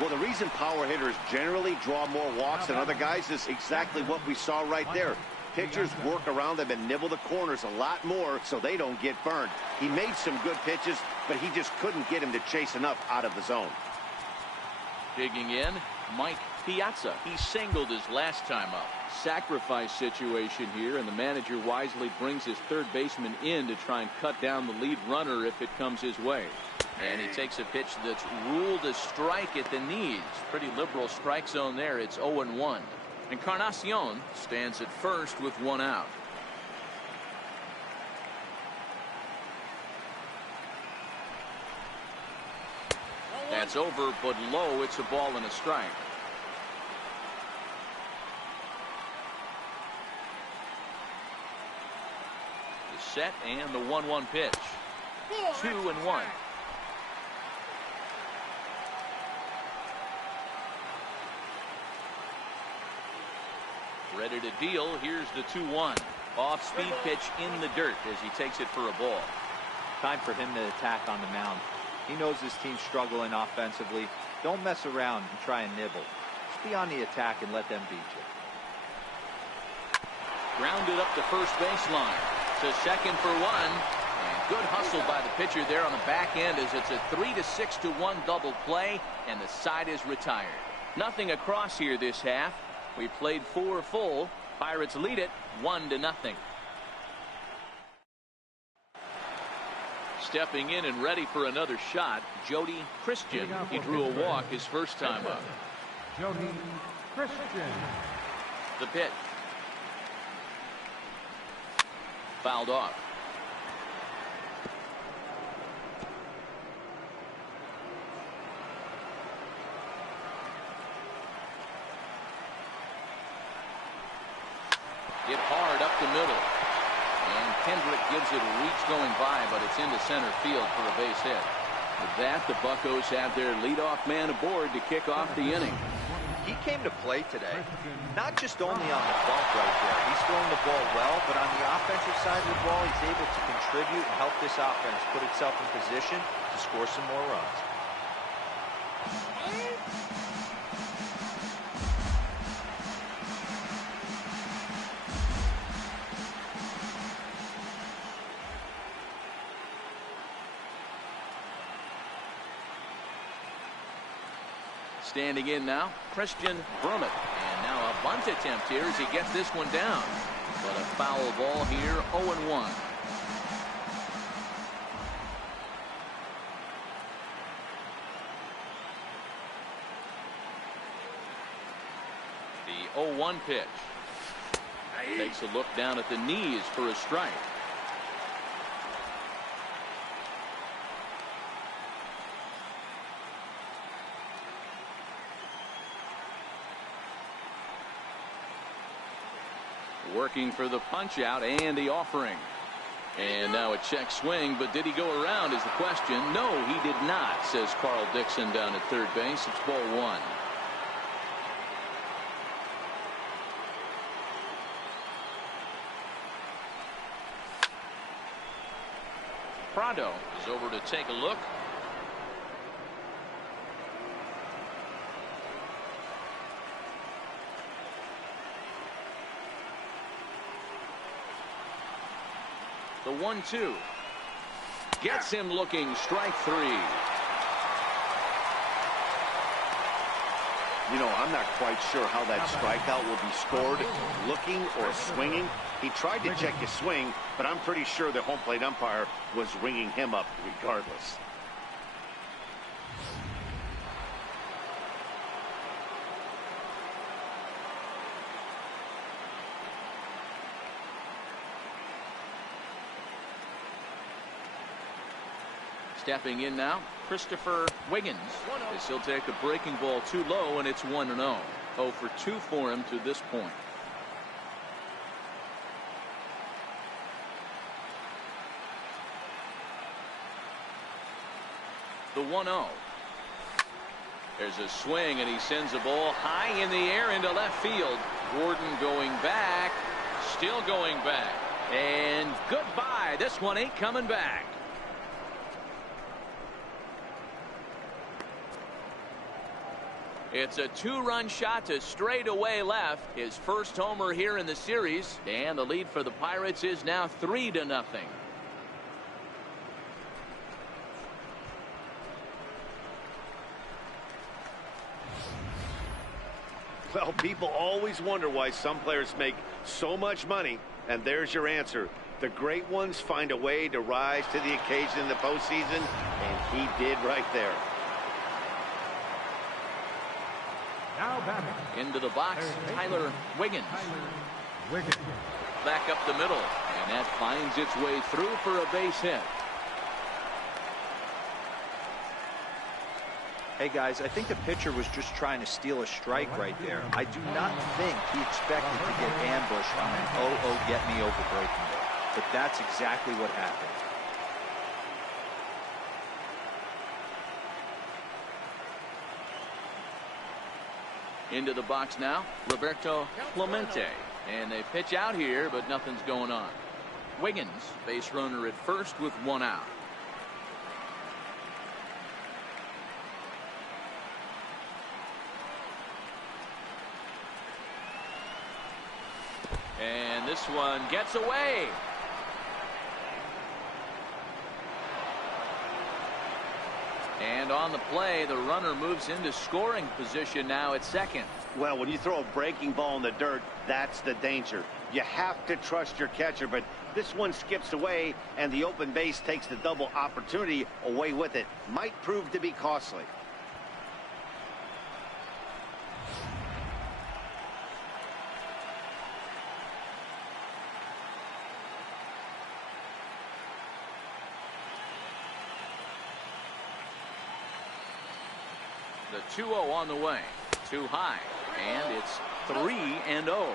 Well, the reason power hitters generally draw more walks than other guys is exactly what we saw right there. Pitchers work around them and nibble the corners a lot more so they don't get burned. He made some good pitches, but he just couldn't get him to chase enough out of the zone. Digging in, Mike Piazza. He singled his last time up. Sacrifice situation here, and the manager wisely brings his third baseman in to try and cut down the lead runner if it comes his way. And he takes a pitch that's ruled a strike at the knees. Pretty liberal strike zone there. It's 0-1. Encarnacion stands at first with one out. That's over, but low. It's a ball and a strike. The set and the 1-1 pitch. 2-1. Ready to deal. Here's the 2-1. Off-speed pitch in the dirt as he takes it for a ball. Time for him to attack on the mound. He knows his team's struggling offensively. Don't mess around and try and nibble. Just be on the attack and let them beat you. Grounded up the first baseline. To second for one. And good hustle by the pitcher there on the back end as it's a 3-6-1 double play, and the side is retired. Nothing across here this half. We played 4 full. Pirates lead it 1-0. Stepping in and ready for another shot, Jody Christian. He drew a walk his first time up. Jody Christian. The pitch. Fouled off. Hit hard up the middle. And Kendrick gives it a reach going by, but it's into center field for a base hit. With that, the Buccos have their leadoff man aboard to kick off the inning. He came to play today, not just only on the bump right there. He's throwing the ball well, but on the offensive side of the ball, he's able to contribute and help this offense put itself in position to score some more runs. Standing in now, Christian Brummett. And now a bunt attempt here as he gets this one down. But a foul ball here, 0-1. The 0-1 pitch. Takes a look down at the knees for a strike. Working for the punch out and the offering. And now a check swing, but did he go around is the question. No, he did not, says Carl Dixon down at third base. It's ball one. Prado is over to take a look. The 1-2 gets him looking. Strike three. You know, I'm not quite sure how that strikeout will be scored, looking or swinging. He tried to check his swing, but I'm pretty sure the home plate umpire was ringing him up regardless. Stepping in now, Christopher Wiggins, as he'll take a breaking ball too low, and it's 1-0. 0 for 2 for him to this point. The 1-0. There's a swing, and he sends a ball high in the air into left field. Gordon going back, still going back, and goodbye. This one ain't coming back. It's a two-run shot to straightaway left. His first homer here in the series. And the lead for the Pirates is now 3-0. Well, people always wonder why some players make so much money, and there's your answer. The great ones find a way to rise to the occasion in the postseason, and he did right there. Now batting. Into the box, Tyler Wiggins. Wiggins. Back up the middle, and that finds its way through for a base hit. Hey guys, I think the pitcher was just trying to steal a strike right there. I do not think he expected to get ambushed on an get me over breaking ball. But that's exactly what happened. Into the box now, Roberto Clemente. And they pitch out here, but nothing's going on. Wiggins, base runner at first with one out. And this one gets away. And on the play, the runner moves into scoring position now at second. Well, when you throw a breaking ball in the dirt, that's the danger. You have to trust your catcher, but this one skips away, and the open base takes the double opportunity away with it. Might prove to be costly. The 2-0 on the way. Too high. And it's 3-0.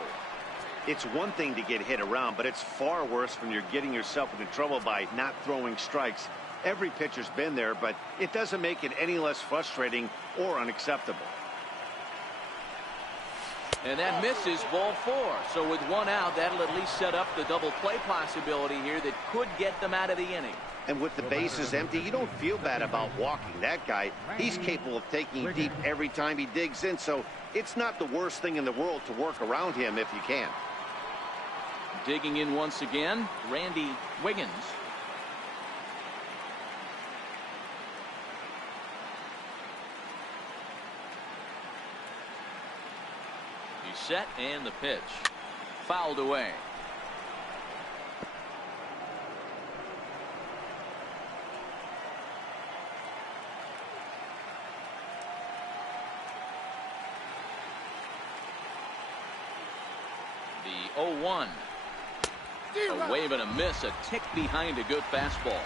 It's one thing to get hit around, but it's far worse when you're getting yourself into trouble by not throwing strikes. Every pitcher's been there, but it doesn't make it any less frustrating or unacceptable. And that misses ball 4. So with one out, that'll at least set up the double play possibility here that could get them out of the inning. And with the bases empty, you don't feel bad about walking that guy. He's capable of taking you deep every time he digs in, so it's not the worst thing in the world to work around him if you can. Digging in once again, Randy Wiggins. He's set, and the pitch. Fouled away. The 0-1. A wave and a miss, a tick behind a good fastball.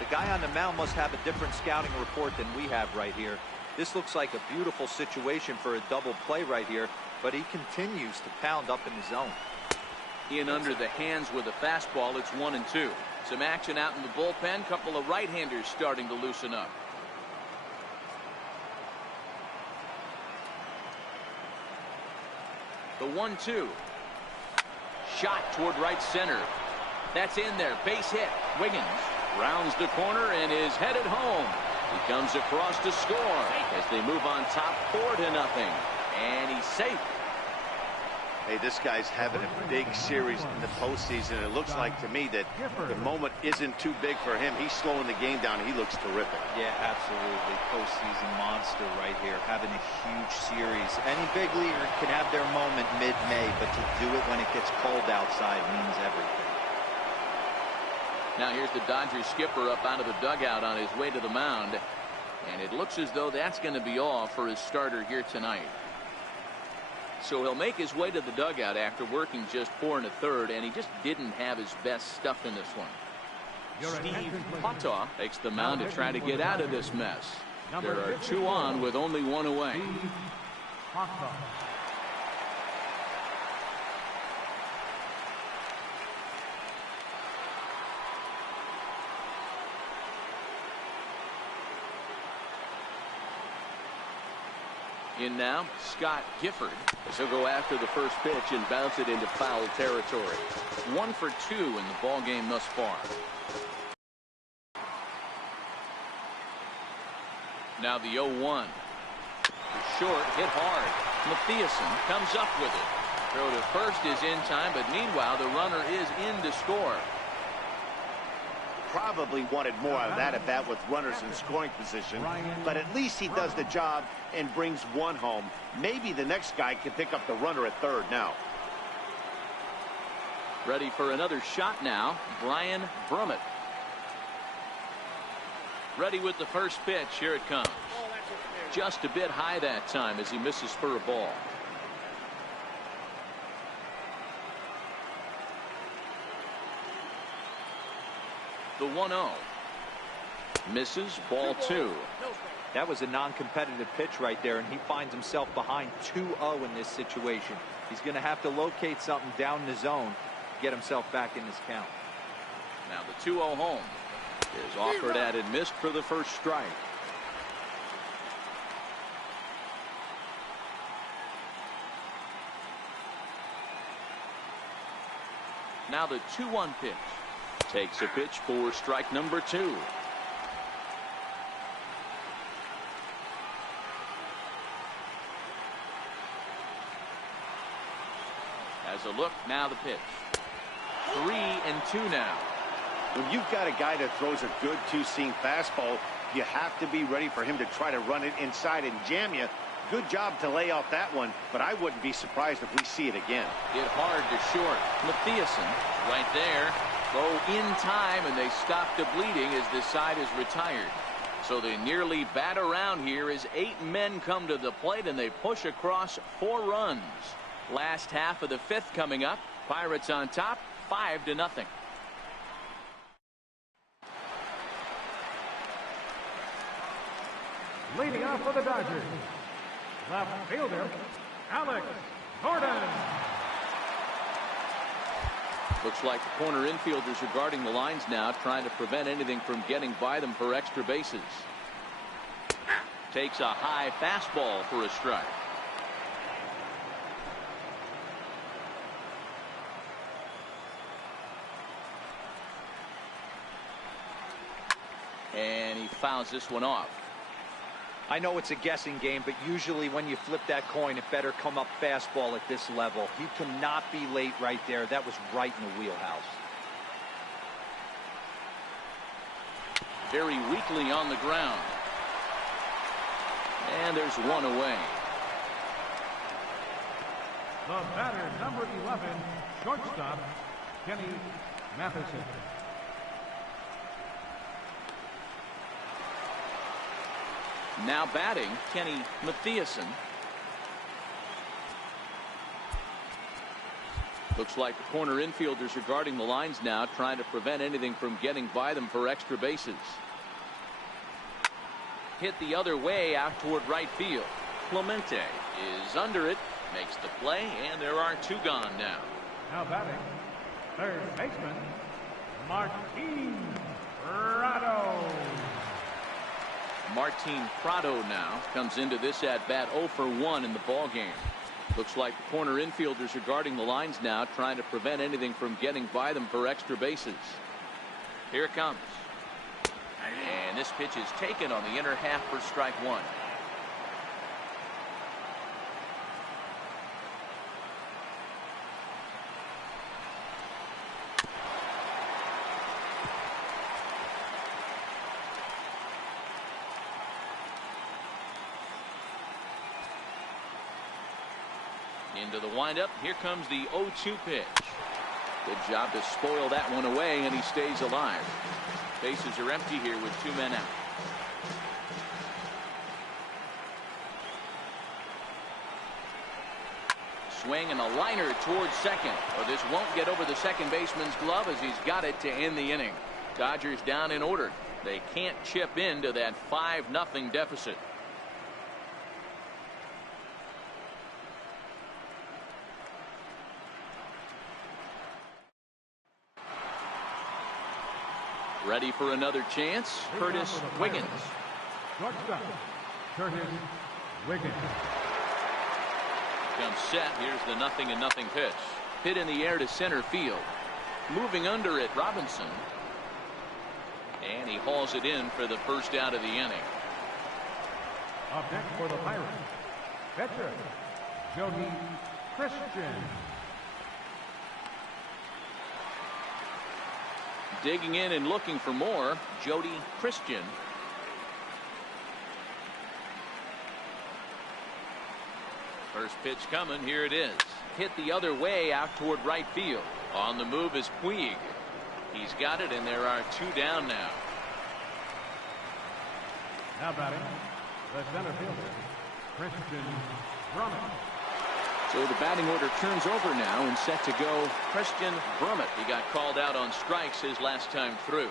The guy on the mound must have a different scouting report than we have right here. This looks like a beautiful situation for a double play right here, but he continues to pound up in the zone. In under the hands with a fastball. It's 1-2. Some action out in the bullpen. Couple of right-handers starting to loosen up. The 1-2. Shot toward right center. That's in there. Base hit. Wiggins rounds the corner and is headed home. He comes across to score as they move on top 4-0. And he's safe. Hey, this guy's having a big series in the postseason. It looks like to me that the moment isn't too big for him. He's slowing the game down. He looks terrific. Yeah, absolutely. Postseason monster right here, having a huge series. Any big leaguer can have their moment mid-May, but to do it when it gets cold outside means everything. Now here's the Dodgers skipper up out of the dugout on his way to the mound. And it looks as though that's going to be all for his starter here tonight. So he'll make his way to the dugout after working just 4 1/3, and he just didn't have his best stuff in this one. Steve Patoff takes the mound to try to get out of this mess. There are 2 on with only 1 away. In now, Scott Gifford. He'll go after the first pitch and bounce it into foul territory. 1 for 2 in the ball game thus far. Now the 0-1. short, hit hard. Mathiasen comes up with it. Throw to first is in time, but meanwhile the runner is in to score. Probably wanted more out of that at bat with runners in scoring position, but at least he does the job and brings one home. Maybe the next guy can pick up the runner at third now. Ready for another shot now, Brian Brummett. Ready with the first pitch. Here it comes. Just a bit high that time as he misses for a ball. The 1-0. Misses, ball 2. That was a non-competitive pitch right there, and he finds himself behind 2-0 in this situation. He's going to have to locate something down the zone to get himself back in this count. Now the 2-0 home is offered at and missed for the first strike. Now the 2-1 pitch. Takes a pitch for strike number 2. As a look, now the pitch. 3-2 now. When you've got a guy that throws a good two-seam fastball, you have to be ready for him to try to run it inside and jam you. Good job to lay off that one, but I wouldn't be surprised if we see it again. Hit hard to short. Mathiasen right there. Throw in time, and they stop the bleeding as this side is retired. So they nearly bat around here as 8 men come to the plate, and they push across 4 runs. Last half of the 5th coming up. Pirates on top, 5-0. Leading off for the Dodgers, left fielder, Alex Gordon. Looks like the corner infielders are guarding the lines now, trying to prevent anything from getting by them for extra bases. Takes a high fastball for a strike. And he fouls this one off. I know it's a guessing game, but usually when you flip that coin, it better come up fastball at this level. He cannot be late right there. That was right in the wheelhouse. Very weakly on the ground. And there's one away. The batter, number 11, shortstop, Kenny Matheson. Now batting, Kenny Mathiasen. Looks like the corner infielders are guarding the lines now, trying to prevent anything from getting by them for extra bases. Hit the other way out toward right field. Clemente is under it, makes the play, and there are 2 gone now. Now batting, third baseman, Martin Prado. Martin Prado now comes into this at bat 0 for 1 in the ball game. Looks like the corner infielders are guarding the lines now, trying to prevent anything from getting by them for extra bases. Here it comes. And this pitch is taken on the inner half for strike 1. Into the windup. Here comes the 0-2 pitch. Good job to spoil that one away, and he stays alive. Bases are empty here with 2 men out. Swing and a liner towards second. But this won't get over the second baseman's glove as he's got it to end the inning. Dodgers down in order. They can't chip into that 5-0 deficit. Ready for another chance, Curtis Wiggins. Shortstop, Curtis Wiggins. Comes set. Here's the 0-0 pitch. Hit in the air to center field. Moving under it, Robinson. And he hauls it in for the first out of the inning. Up next for the Pirates, Pitcher, Jody Christian. Digging in and looking for more, Jody Christian. First pitch coming. Here it is. Hit the other way out toward right field. On the move is Puig. He's got it, and there are 2 down now. Now batting, the center fielder, Christian Drummond. So the batting order turns over now and set to go Christian Drummond. He got called out on strikes his last time through.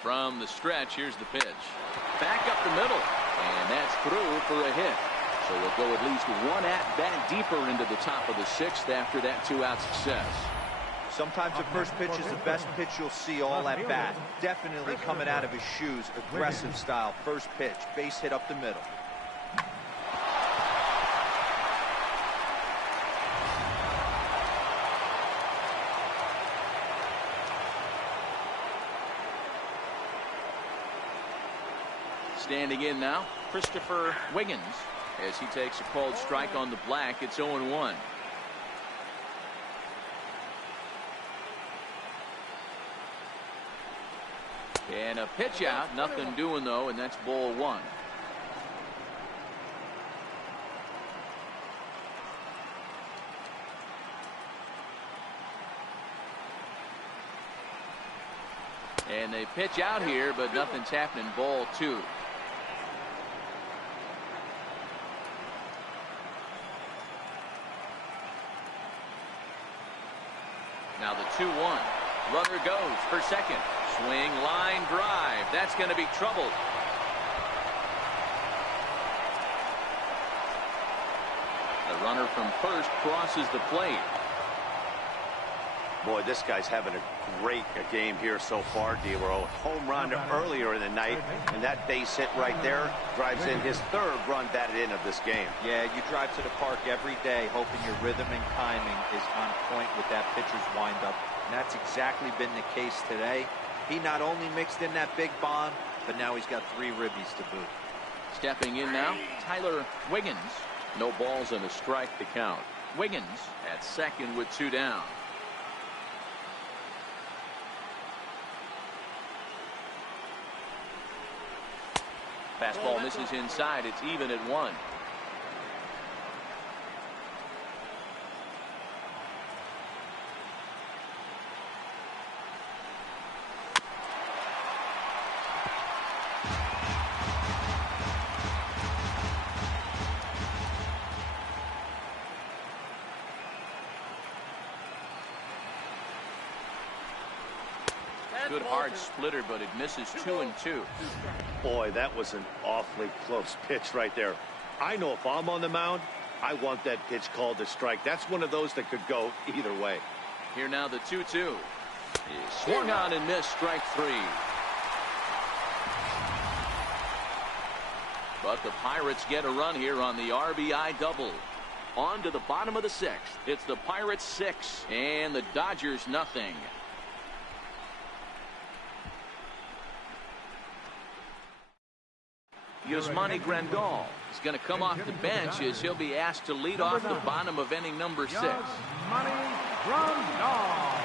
From the stretch, here's the pitch. Back up the middle, and that's through for a hit. So we'll go at least 1 at-bat deeper into the top of the 6th after that 2-out success. Sometimes the first pitch is the best pitch you'll see all at bat. Definitely coming out of his shoes. Aggressive style. First pitch. Base hit up the middle. Standing in now, Christopher Wiggins, as he takes a called strike on the black. It's 0-1. And a pitch out, nothing doing though, and that's ball 1. And they pitch out here, but nothing's happening. Ball 2. Now the 2-1. Runner goes for second. Swing, line drive. That's going to be trouble. The runner from first crosses the plate. Boy, this guy's having a great game here so far, D'Lo. Home run earlier in the night, and that base hit right there drives in his 3rd run batted in of this game. Yeah, you drive to the park every day hoping your rhythm and timing is on point with that pitcher's windup, and that's exactly been the case today. He not only mixed in that big bomb, but now he's got 3 ribbies to boot. Stepping in now, Tyler Wiggins. No balls and a strike to count. Wiggins at second with 2 down. Fastball misses inside. It's even at 1. Good hard splitter, but it misses 2-2. Boy, that was an awfully close pitch right there. I know if I'm on the mound, I want that pitch called a strike. That's one of those that could go either way. Here now the 2-2. Is swung on and missed. Strike 3. But the Pirates get a run here on the RBI double. On to the bottom of the 6th. It's the Pirates 6 and the Dodgers nothing. Yasmani Grandal is going to come off the bench as he'll be asked to lead off the bottom of inning number 6. Yasmani Grandal.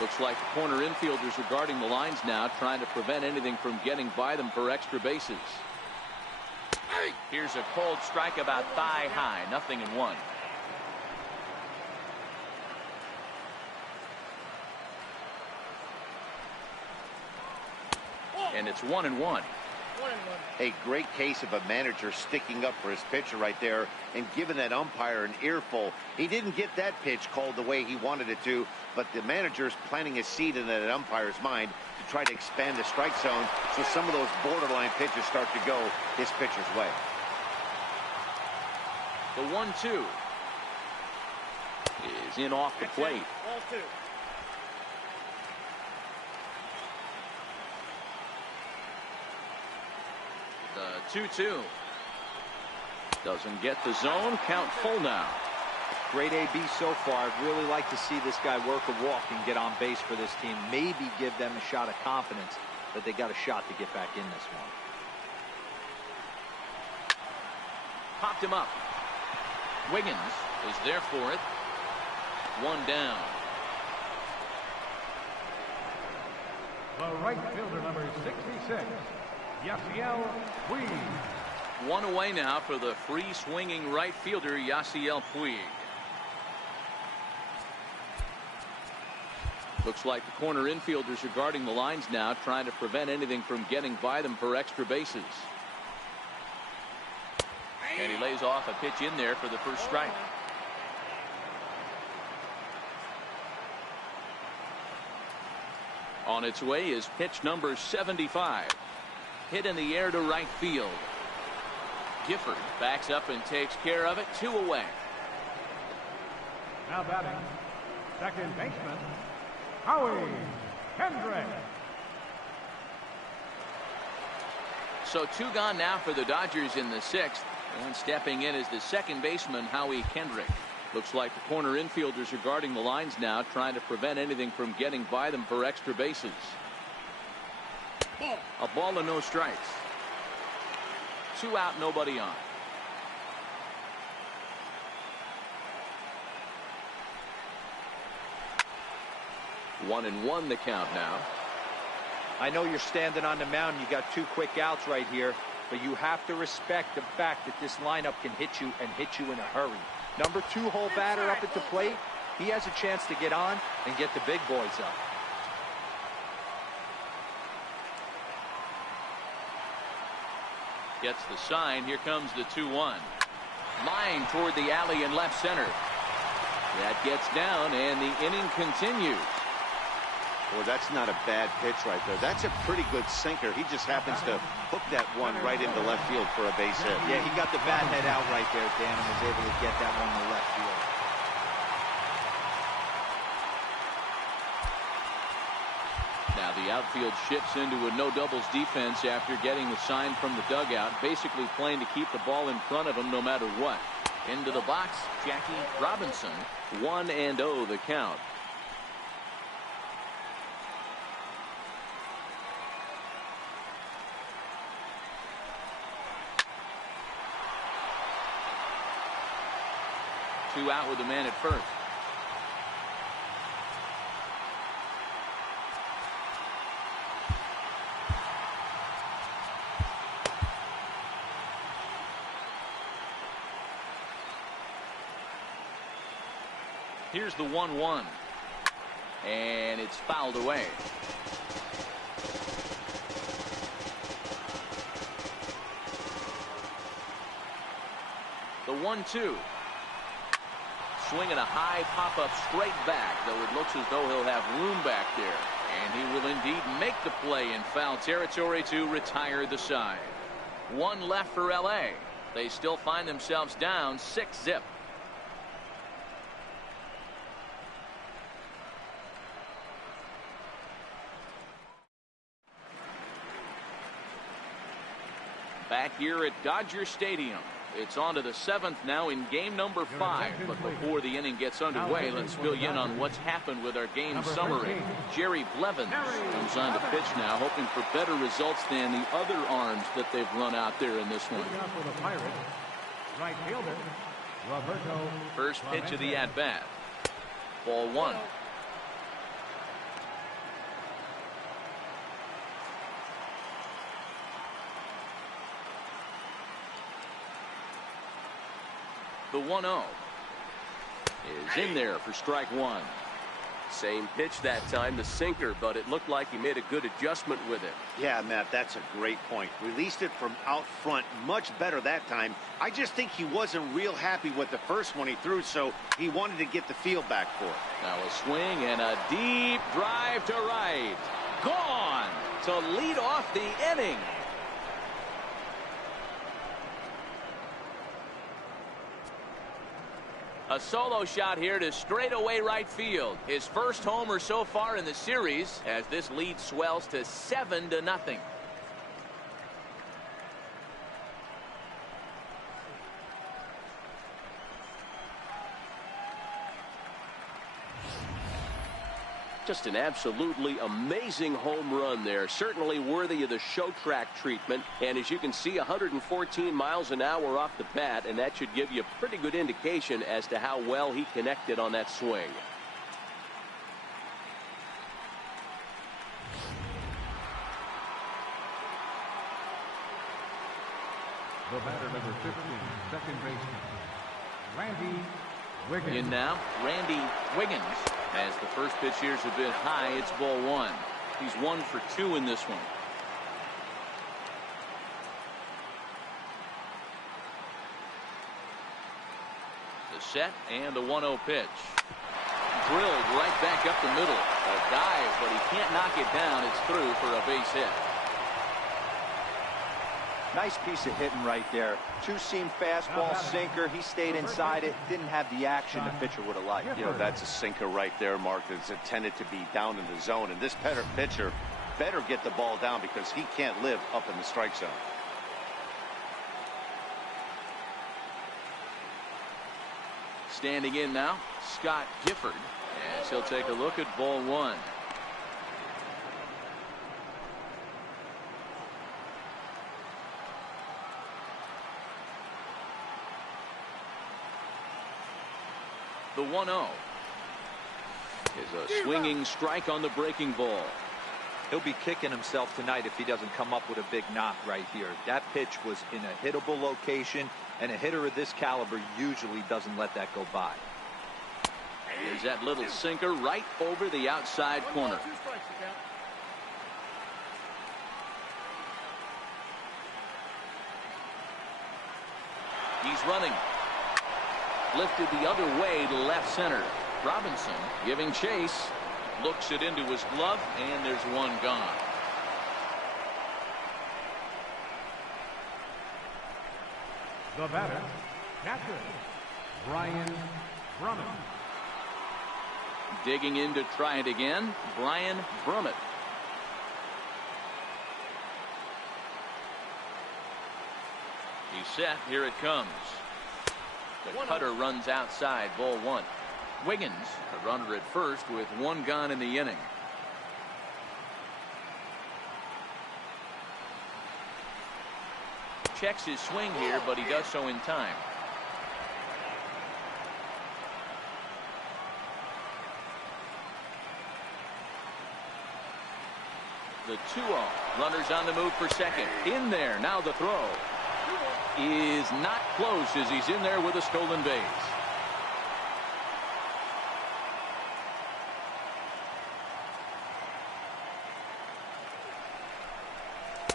Looks like the corner infielders are guarding the lines now, trying to prevent anything from getting by them for extra bases. Here's a cold strike about thigh high. 0-1. And it's 1-1. A great case of a manager sticking up for his pitcher right there and giving that umpire an earful. He didn't get that pitch called the way he wanted it to, but the manager's planting a seed in that umpire's mind to try to expand the strike zone so some of those borderline pitches start to go his pitcher's way. The 1-2 is in off the plate. The 2-2 doesn't get the zone. Count full now. Great AB so far. I'd really like to see this guy work a walk and get on base for this team. Maybe give them a shot of confidence that they got a shot to get back in this one. Popped him up. Wiggins is there for it. One down. The right fielder, number 66, Yasiel Puig. One away now for the free swinging right fielder, Yasiel Puig. Looks like the corner infielders are guarding the lines now, trying to prevent anything from getting by them for extra bases. And he lays off a pitch in there for the first strike. On its way is pitch number 75. Hit in the air to right field. Gifford backs up and takes care of it. 2 away. Now batting, second baseman, Howie Kendrick. So 2 gone now for the Dodgers in the 6th. And stepping in is the second baseman, Howie Kendrick. Looks like the corner infielders are guarding the lines now, trying to prevent anything from getting by them for extra bases. A ball and no strikes. 2 out, nobody on. One and one the count now. I know you're standing on the mound. You got 2 quick outs right here, but you have to respect the fact that this lineup can hit you and hit you in a hurry. Number 2 hole batter up at the plate. He has a chance to get on and get the big boys up. Gets the sign. Here comes the 2-1. Line toward the alley in left center. That gets down, and the inning continues. Well, that's not a bad pitch right there. That's a pretty good sinker. He just happens to hook that one right into left field for a base hit. Yeah, he got the bat head out right there, Dan, and was able to get that one to left field. Now the outfield shifts into a no doubles defense after getting the sign from the dugout, basically playing to keep the ball in front of him no matter what. Into the box, Jackie Robinson. 1-0 the count. Two out with the man at first. Here's the 1-1. And it's fouled away. The 1-2. Swinging a high pop-up straight back, though it looks as though he'll have room back there. And he will indeed make the play in foul territory to retire the side. 1 left for LA. They still find themselves down 6-0. Back here at Dodger Stadium. It's on to the 7th now in game number 5. But before the inning gets underway, let's fill you in on what's happened with our game summary. Jerry Blevins comes on to pitch now, hoping for better results than the other arms that they've run out there in this one. For the Pirates, right fielder, Roberto. First pitch of the at-bat. Ball 1. The 1-0 is in there for strike 1. Same pitch that time, the sinker, but it looked like he made a good adjustment with it. Yeah, Matt, that's a great point. Released it from out front much better that time. I just think he wasn't real happy with the first one he threw, so he wanted to get the feel back for it. Now a swing and a deep drive to right. Gone to lead off the inning. A solo shot here to straightaway right field. His first homer so far in the series as this lead swells to 7-0. Just an absolutely amazing home run there. Certainly worthy of the show track treatment. And as you can see, 114 miles an hour off the bat, and that should give you a pretty good indication as to how well he connected on that swing. The batter, number 15, second baseman, Randy Wiggins. In now, Randy Wiggins. As the first pitch here is a bit high, it's ball one. He's 1 for 2 in this one. The set and the 1-0 pitch. Drilled right back up the middle. A dive, but he can't knock it down. It's through for a base hit. Nice piece of hitting right there. Two-seam fastball, sinker. He stayed inside it. Didn't have the action the pitcher would have liked. You know, that's a sinker right there, Mark. It's intended to be down in the zone. And this pitcher better get the ball down because he can't live up in the strike zone. Standing in now, Scott Gifford, as he'll take a look at ball one. The 1-0 is a swinging strike on the breaking ball. He'll be kicking himself tonight if he doesn't come up with a big knock right here. That pitch was in a hittable location, and a hitter of this caliber usually doesn't let that go by. There's that little sinker right over the outside corner. He's running. Lifted the other way to left center. Robinson giving chase. Looks it into his glove, and there's one gone. The batter, catcher, Brian Brummett. Digging in to try it again, Brian Brummett. He's set. Here it comes. The cutter runs outside, ball one. Wiggins, a runner at first with one gone in the inning. Checks his swing here, but he does so in time. The 2-0. Runners on the move for second. In there. Now the throw is not close as he's in there with a stolen base.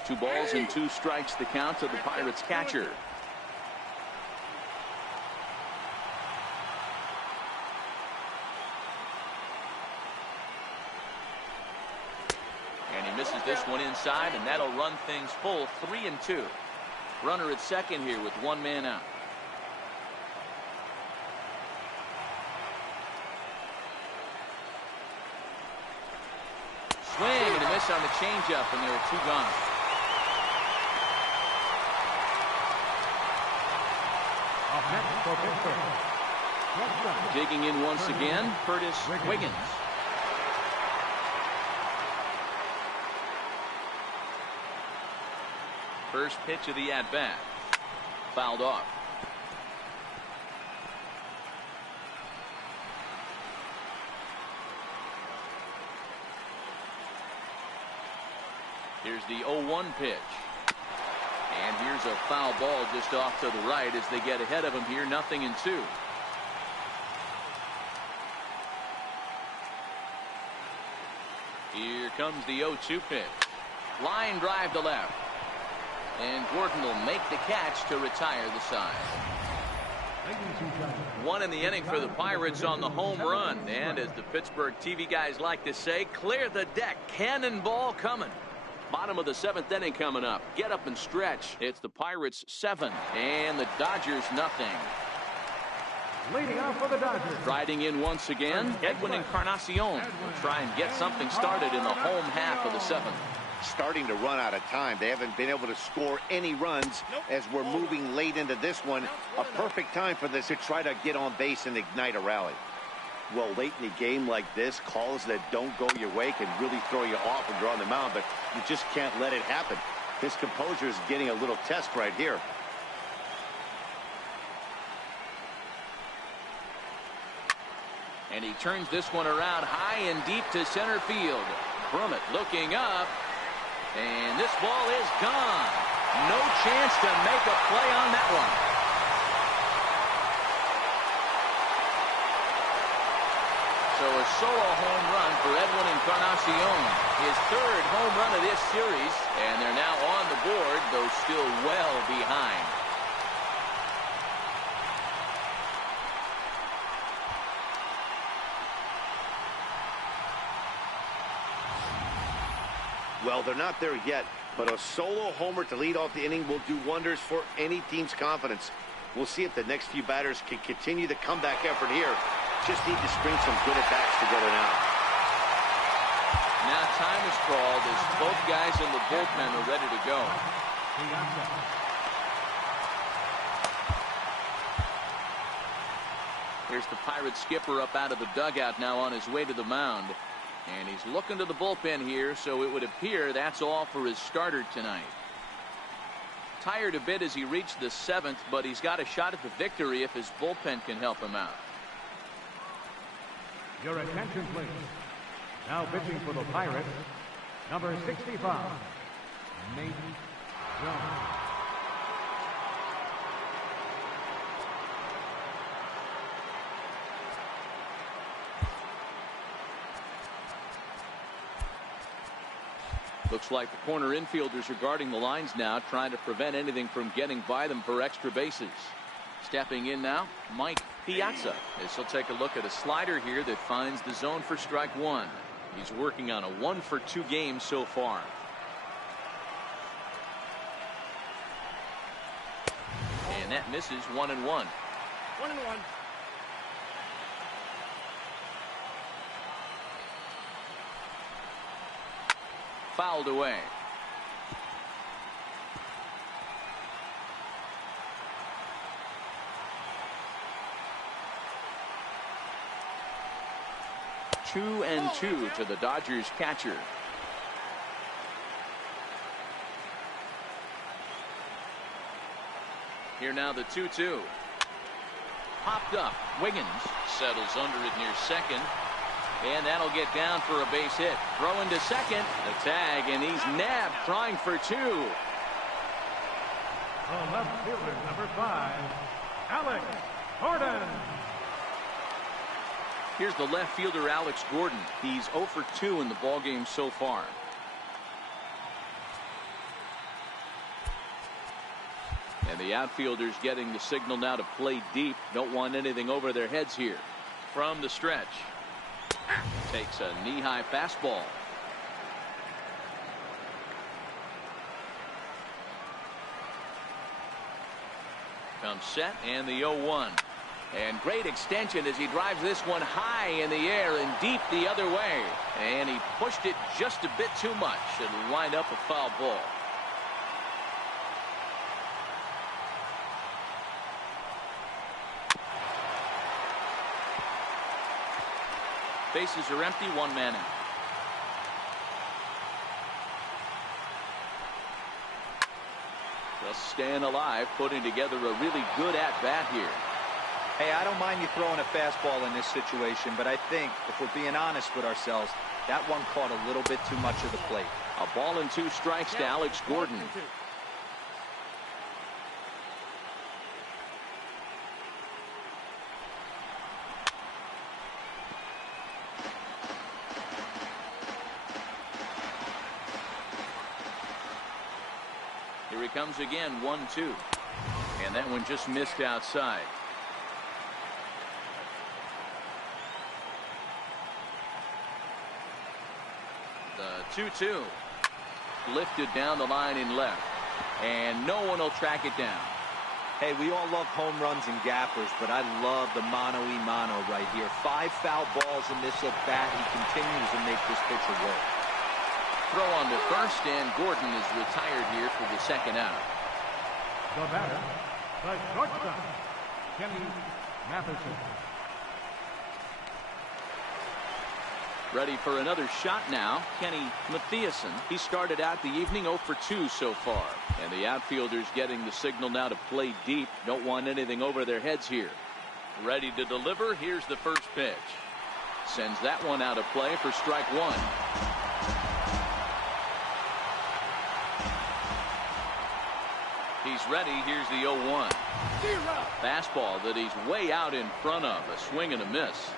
Two balls and two strikes the count to the Pirates catcher. And he misses this one inside, and that'll run things full 3-2. Runner at second here with one man out. Swing and a miss on the changeup, and there are two gone. Digging in once again, Curtis Wiggins. First pitch of the at-bat. Fouled off. Here's the 0-1 pitch. And here's a foul ball just off to the right as they get ahead of him here, 0-2. Here comes the 0-2 pitch. Line drive to left. And Gordon will make the catch to retire the side. One in the inning for the Pirates on the home run. And as the Pittsburgh TV guys like to say, clear the deck. Cannonball coming. Bottom of the 7th inning coming up. Get up and stretch. It's the Pirates 7 and the Dodgers 0. Leading off for the Dodgers. Riding in once again, Edwin Encarnacion will try and get something started in the home half of the 7th. Starting to run out of time. They haven't been able to score any runs as we're moving late into this one. A perfect time for this to try to get on base and ignite a rally. Well, late in the game like this, calls that don't go your way can really throw you off when you're on the mound, but you just can't let it happen. His composure is getting a little test right here. And he turns this one around high and deep to center field. Brummett looking up. And this ball is gone. No chance to make a play on that one. So a solo home run for Edwin Encarnacion. His third home run of this series. And they're now on the board, though still well behind. Well, they're not there yet, but a solo homer to lead off the inning will do wonders for any team's confidence. We'll see if the next few batters can continue the comeback effort here. Just need to string some good at-bats together now. Now time is called as both guys in the bullpen are ready to go. Here's the Pirates skipper up out of the dugout now on his way to the mound. And he's looking to the bullpen here, so it would appear that's all for his starter tonight. Tired a bit as he reached the 7th, but he's got a shot at the victory if his bullpen can help him out. Your attention, please. Now pitching for the Pirates, number 65, Nate Jones. Looks like the corner infielders are guarding the lines now, trying to prevent anything from getting by them for extra bases. Stepping in now, Mike Piazza, as he'll take a look at a slider here that finds the zone for strike one. He's working on a 1-for-2 game so far. And that misses 1-1. 1-1. Fouled away. Two and two to the Dodgers catcher. Here now the 2-2. Popped up. Wiggins settles under it near second. And that'll get down for a base hit. Throwing to second. The tag, and he's nabbed trying for two. The left fielder, number 5, Alex Gordon. Here's the left fielder, Alex Gordon. He's 0 for 2 in the ballgame so far. And the outfielders getting the signal now to play deep. Don't want anything over their heads here. From the stretch. Takes a knee-high fastball. Comes set and the 0-1. And great extension as he drives this one high in the air and deep the other way. And he pushed it just a bit too much. It'll wind up a foul ball. Bases are empty, one man out. Just staying alive, putting together a really good at-bat here. Hey, I don't mind you throwing a fastball in this situation, but I think if we're being honest with ourselves, that one caught a little bit too much of the plate. A ball and 2 strikes to Alex Gordon. Here he comes again, 1-2. And that one just missed outside. The 2-2. Lifted down the line in left. And no one will track it down. Hey, we all love home runs and gappers, but I love the mano-y-mano right here. 5 foul balls in this at bat. He continues to make this pitcher work. Throw on to first, and Gordon is retired here for the second out. The batter, the shortstop, Kenny Matheson. Ready for another shot now, Kenny Mathiasen. He started out the evening 0 for 2 so far. And the outfielders getting the signal now to play deep. Don't want anything over their heads here. Ready to deliver. Here's the first pitch. Sends that one out of play for strike one. He's ready. Here's the 0-1. Fastball that he's way out in front of. A swing and a miss.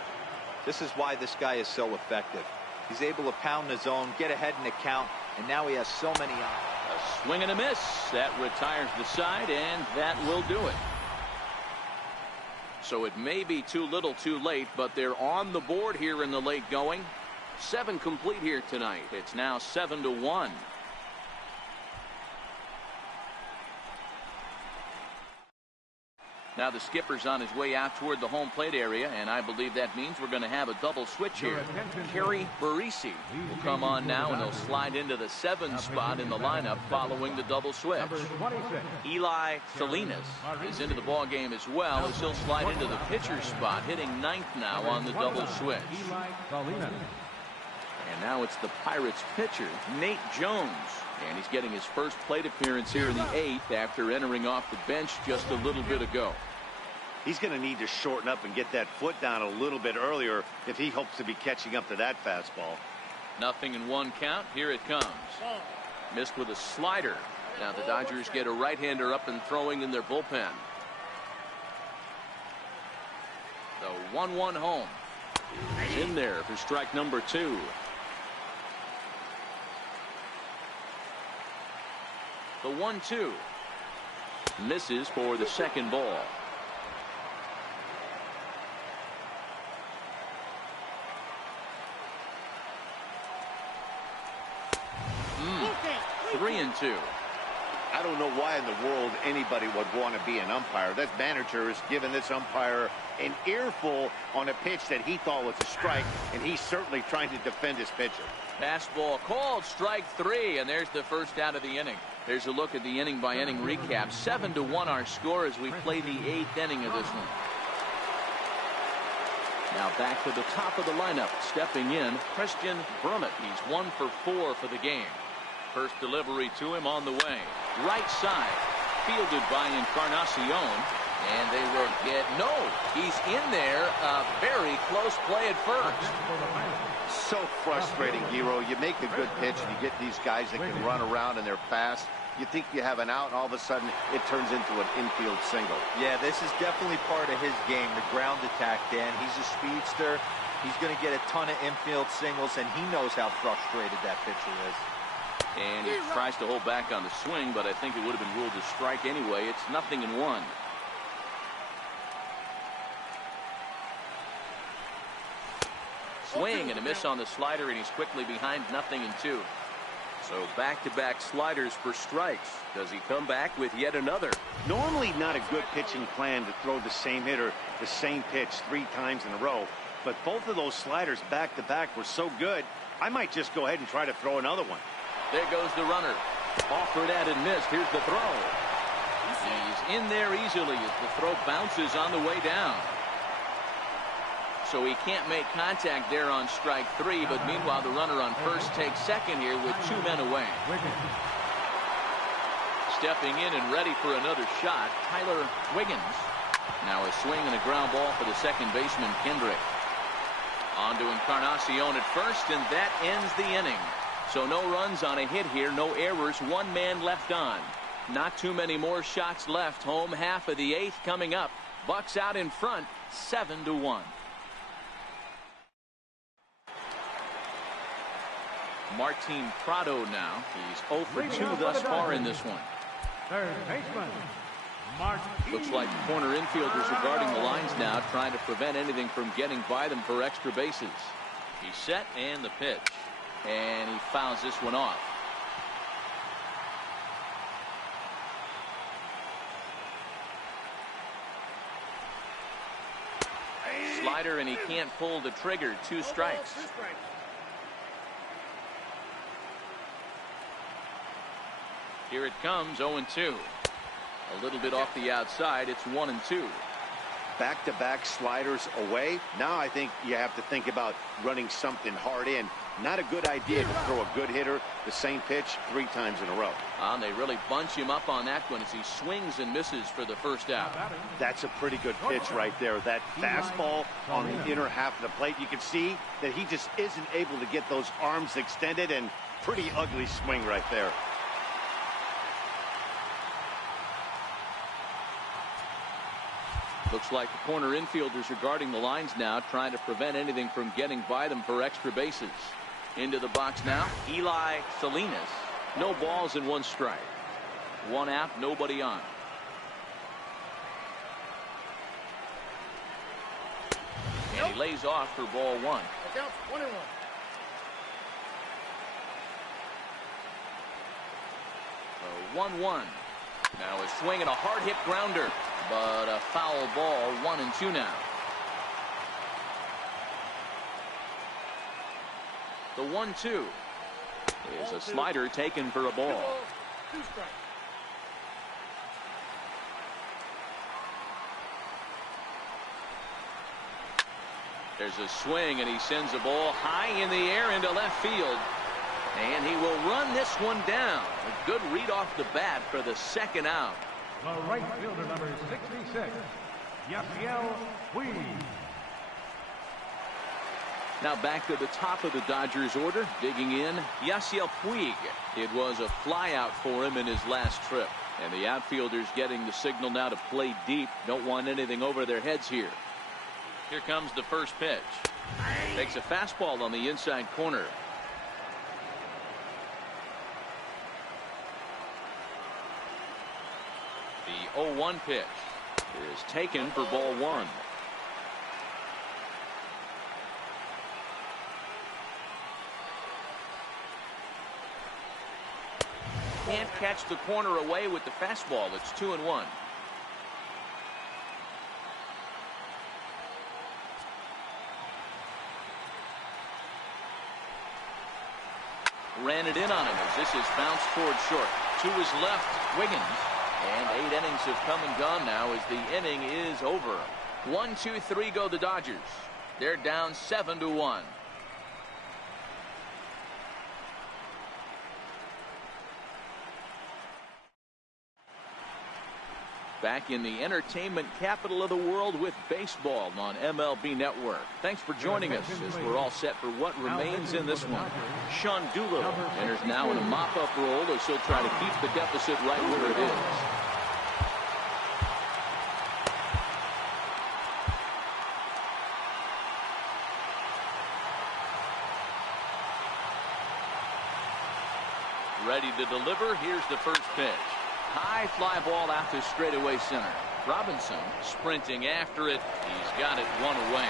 This is why this guy is so effective. He's able to pound the zone, get ahead in the count, and now he has so many options. A swing and a miss. That retires the side, and that will do it. So it may be too little too late, but they're on the board here in the late going. 7 complete here tonight. It's now 7-1. Now the skipper's on his way out toward the home plate area, and I believe that means we're going to have a double switch here. Kerry Barisi will come on now, and he'll slide into the 7 spot in the lineup following the double switch. Eli Salinas is into the ball game as well, as he'll slide into the pitcher spot, hitting 9th now on the double switch. And now it's the Pirates pitcher, Nate Jones. And he's getting his first plate appearance here in the 8th after entering off the bench just a little bit ago. He's going to need to shorten up and get that foot down a little bit earlier if he hopes to be catching up to that fastball. 0-1 count. Here it comes. Missed with a slider. Now the Dodgers get a right-hander up and throwing in their bullpen. The 1-1 home. He's in there for strike number 2. The 1-2 misses for the second ball. Three and 2. I don't know why in the world anybody would want to be an umpire. That manager has given this umpire an earful on a pitch that he thought was a strike, and he's certainly trying to defend his pitcher. Fastball called, strike 3, and there's the first out of the inning. There's a look at the inning by inning recap. 7-1 our score as we play the 8th inning of this one. Now back to the top of the lineup. Stepping in, Christian Brummett. He's 1 for 4 for the game. First delivery to him on the way. Right side. Fielded by Encarnacion. And they will get no. He's in there. A very close play at first. So frustrating, Giro. You make a good pitch and you get these guys that can run around and they're fast. You think you have an out, and all of a sudden it turns into an infield single. Yeah, this is definitely part of his game, the ground attack, Dan. He's a speedster. He's going to get a ton of infield singles, and he knows how frustrated that pitcher is. And he tries to hold back on the swing, but I think it would have been ruled a strike anyway. It's 0-1. Swing and a miss on the slider, and he's quickly behind 0-2. So back-to-back sliders for strikes. Does he come back with yet another? Normally not a good pitching plan to throw the same hitter the same pitch 3 times in a row, but both of those sliders back-to-back were so good, I might just go ahead and try to throw another one. There goes the runner. Offered at and missed. Here's the throw. He's in there easily as the throw bounces on the way down. So he can't make contact there on strike 3, but meanwhile the runner on first takes second here with 2 men away. Stepping in and ready for another shot, Tyler Wiggins. Now a swing and a ground ball for the second baseman, Kendrick. On to Encarnacion at first, and that ends the inning. So no runs on a hit here, no errors, 1 man left on. Not too many more shots left. Home half of the 8th coming up. Bucks out in front, 7-1. Martin Prado now. He's 0 for 2 thus far in this one. Third baseman, Looks like corner infielders are guarding the lines now, trying to prevent anything from getting by them for extra bases. He's set, and the pitch. And he fouls this one off. Slider, and he can't pull the trigger. 2 strikes. Here it comes, 0-2. A little bit off the outside. It's 1-2. back-to-back sliders away. Now I think you have to think about running something hard in. Not a good idea to throw a good hitter the same pitch 3 times in a row. And they really bunch him up on that one as he swings and misses for the first out. That's a pretty good pitch right there. That fastball on the inner half of the plate. You can see that he just isn't able to get those arms extended, and pretty ugly swing right there. Looks like the corner infielders are guarding the lines now, trying to prevent anything from getting by them for extra bases. Into the box now, Eli Salinas. No balls and 1 strike. 1 out, nobody on. And he lays off for ball 1. That counts 1-1. So 1-1. Now a swing and a hard hit grounder, but a foul ball. 1-2 now. The 1-2 is a slider taken for a ball. 2 strikes. There's a swing, and he sends a ball high in the air into left field. And he will run this one down. A good read off the bat for the 2nd out. The right fielder, number 66, Yasiel Puig. Now back to the top of the Dodgers order, digging in, Yasiel Puig. It was a flyout for him in his last trip. And the outfielders getting the signal now to play deep. Don't want anything over their heads here. Here comes the first pitch. Takes a fastball on the inside corner. The 0-1 pitch is taken for ball 1. Can't catch the corner away with the fastball. It's 2-1. Ran it in on him as this is bounced towards short. To his left, Wiggins. And 8 innings have come and gone now as the inning is over. 1, 2, 3 go the Dodgers. They're down 7-1. Back in the entertainment capital of the world with baseball on MLB Network. Thanks for joining us as we're all set for what remains in this one. Sean Doolittle enters now in a mop-up role as he'll try to keep the deficit right where it is. Ready to deliver. Here's the first pitch. High fly ball out to straightaway center. Robinson sprinting after it. He's got it 1 away.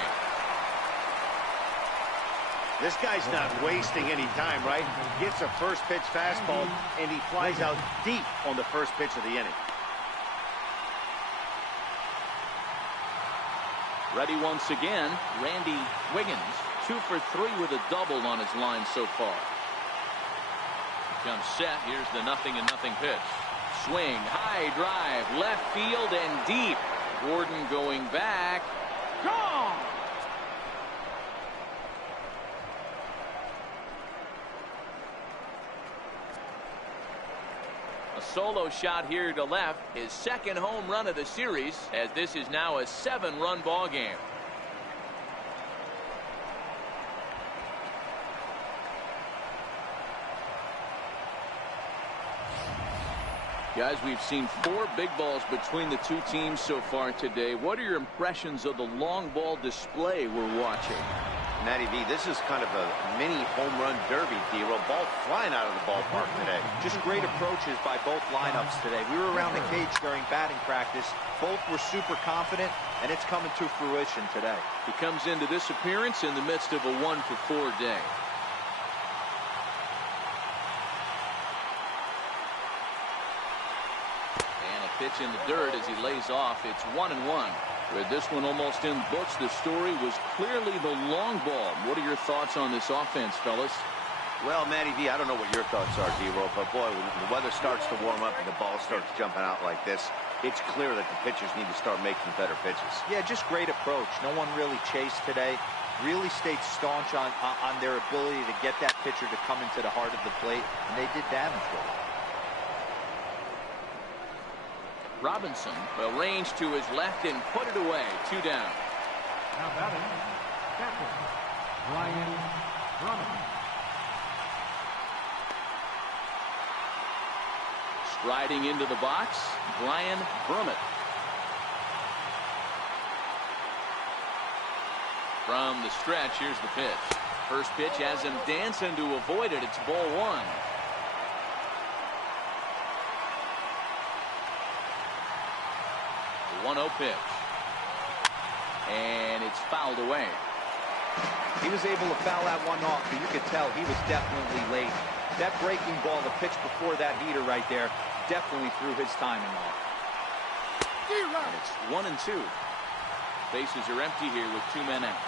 This guy's not wasting any time, right? Gets a first pitch fastball, and he flies out deep on the first pitch of the inning. Ready once again, Randy Wiggins. 2 for 3 with a double on his line so far. Comes set. Here's the 0-0 pitch. Swing, high drive, left field and deep. Gordon going back. Gone! A solo shot here to left. His 2nd home run of the series, as this is now a 7-run ball game. Guys, we've seen 4 big balls between the 2 teams so far today. What are your impressions of the long ball display we're watching? Matty V, this is kind of a mini home run derby, D-Roll. Ball flying out of the ballpark today. Just great approaches by both lineups today. We were around the cage during batting practice. Both were super confident, and it's coming to fruition today. He comes into this appearance in the midst of a 1-for-4 day. Pitch in the dirt as he lays off. It's 1-1. With this one almost in books, the story was clearly the long ball. What are your thoughts on this offense, fellas? Well, Matty V, I don't know what your thoughts are, D-Roll, but boy, when the weather starts to warm up and the ball starts jumping out like this, it's clear that the pitchers need to start making better pitches. Yeah, just great approach. No one really chased today. Really stayed staunch on their ability to get that pitcher to come into the heart of the plate, and they did damage with it. Robinson will range to his left and put it away. 2 down. Now batting, catcher, Brian Drummond. Striding into the box, Brian Brummett. From the stretch, here's the pitch. First pitch has him dancing to avoid it. It's ball 1. The 1-0 pitch. And it's fouled away. He was able to foul that one off, but you could tell he was definitely late. That breaking ball, the pitch before that heater right there, definitely threw his timing off. And it's 1-2. Bases are empty here with 2 men out.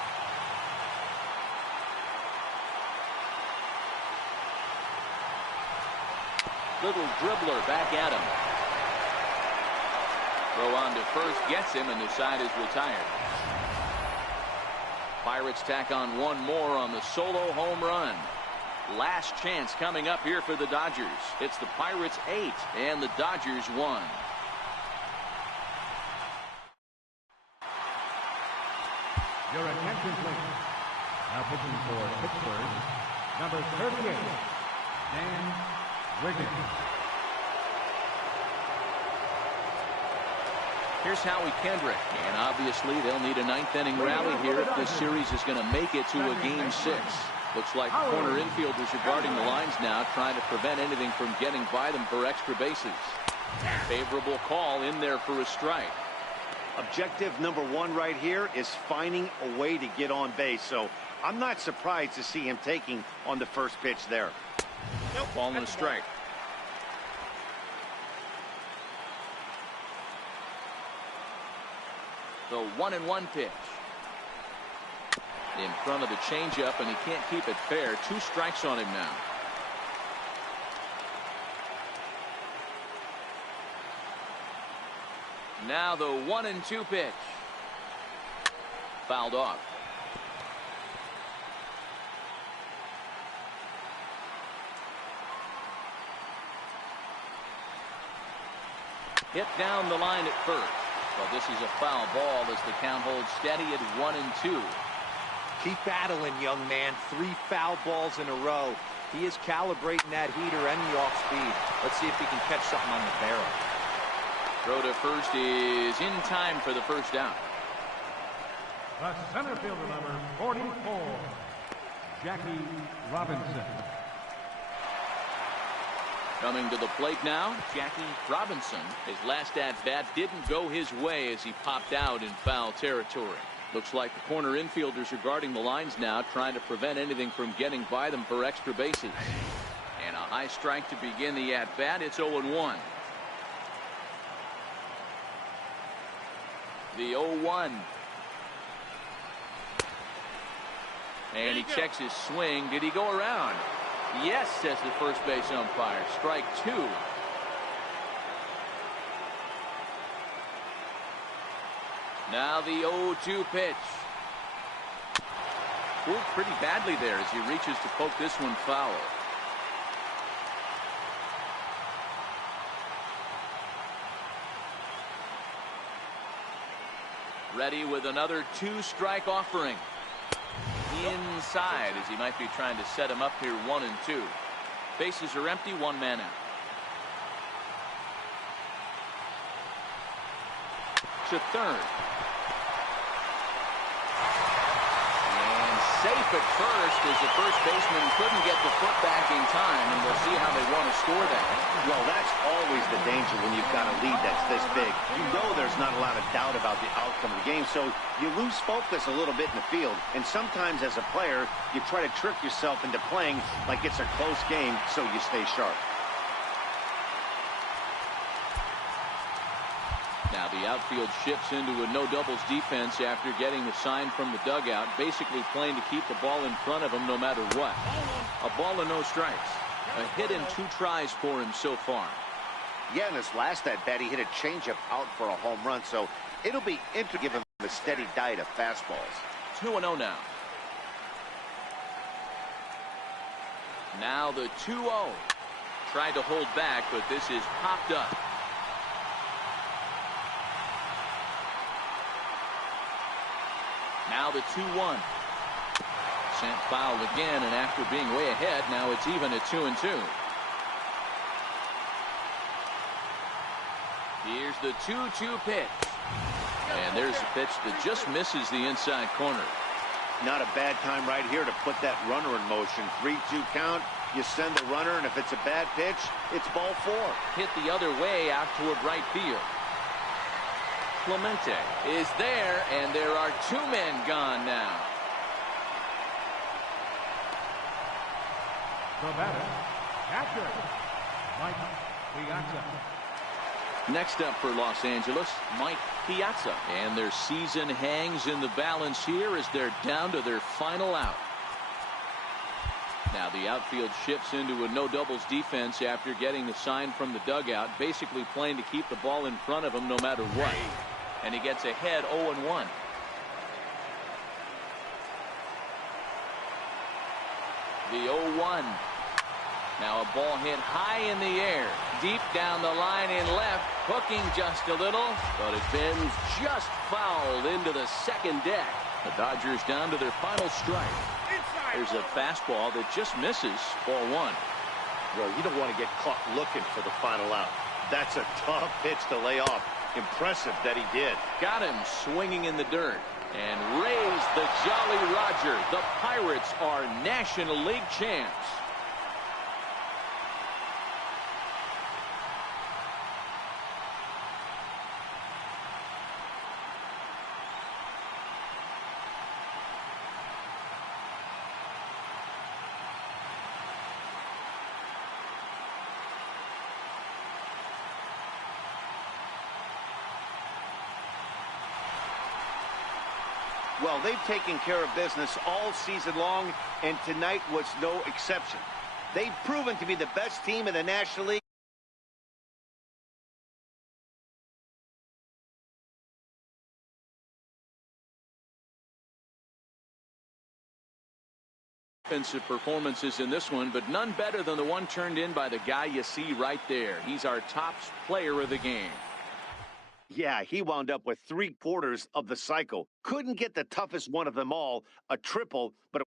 Little dribbler back at him. Throw on to first gets him, and the side is retired. Pirates tack on one more on the solo home run. Last chance coming up here for the Dodgers. It's the Pirates 8 and the Dodgers 1. Your attention, please. Now pitching for Pittsburgh, number 38, Dan Wiggins. Here's Howie Kendrick, and obviously they'll need a 9th inning rally here if this series is going to make it to a Game 6. Looks like the corner infielders are guarding the lines now, trying to prevent anything from getting by them for extra bases. Favorable call in there for a strike. Objective number 1 right here is finding a way to get on base. So I'm not surprised to see him taking on the first pitch there. Ball and a strike. The 1-1 pitch. In front of the changeup, and he can't keep it fair. 2 strikes on him now. Now the 1-2 pitch. Fouled off. Hit down the line at first. Well, this is a foul ball as the count holds steady at 1-2. Keep battling, young man. 3 foul balls in a row. He is calibrating that heater and the off speed. Let's see if he can catch something on the barrel. Throw to first is in time for the first down. The center fielder, number 44, Jackie Robinson. Coming to the plate now, Jackie Robinson. His last at-bat didn't go his way as he popped out in foul territory. Looks like the corner infielders are guarding the lines now, trying to prevent anything from getting by them for extra bases. And a high strike to begin the at-bat. It's 0-1. The 0-1. And he checks his swing. Did he go around? Yes, says the first base umpire. Strike 2. Now the 0-2 pitch. Pulled pretty badly there as he reaches to poke this one foul. Ready with another 2-strike offering. Inside as he might be trying to set him up here 1-2. Bases are empty, 1 man out. To third. And safe at first as the first baseman couldn't get the foot back in time, and we'll see how they want to score that. Well, that's always the danger when you've got a lead that's this big. You know there's not a lot of doubt about the outcome of the game, so you lose focus a little bit in the field. And sometimes as a player, you try to trick yourself into playing like it's a close game so you stay sharp. Now the outfield shifts into a no-doubles defense after getting the sign from the dugout, basically playing to keep the ball in front of him no matter what. A ball and no strikes. A hit in 2 tries for him so far. Yeah, in his last at-bat, he hit a changeup out for a home run, so it'll be interesting to give him a steady diet of fastballs. 2-0 now. Now the 2-0. Tried to hold back, but this is popped up. Now the 2-1. Sent foul again, and after being way ahead, now it's even at 2-2. Here's the 2-2 pitch. And there's a pitch that just misses the inside corner. Not a bad time right here to put that runner in motion. 3-2 count. You send the runner, and if it's a bad pitch, it's ball 4. Hit the other way out toward right field. Clemente is there, and there are 2 men gone now. The batter, catcher, Mike Piazza. Next up for Los Angeles, Mike Piazza. And their season hangs in the balance here as they're down to their final out. Now the outfield shifts into a no doubles defense after getting the sign from the dugout, basically playing to keep the ball in front of him no matter what. And he gets ahead 0-1. The 0-1. Now a ball hit high in the air, deep down the line in left, hooking just a little, but it bends just fouled into the second deck. The Dodgers down to their final strike. There's a fastball that just misses, ball 1. Well, you don't want to get caught looking for the final out. That's a tough pitch to lay off. Impressive that he did. Got him swinging in the dirt and raised the Jolly Roger. The Pirates are National League champs. Well, they've taken care of business all season long, and tonight was no exception. They've proven to be the best team in the National League. Offensive performances in this one, but none better than the one turned in by the guy you see right there. He's our top player of the game. Yeah, he wound up with 3/4 of the cycle. Couldn't get the toughest one of them all, a triple, but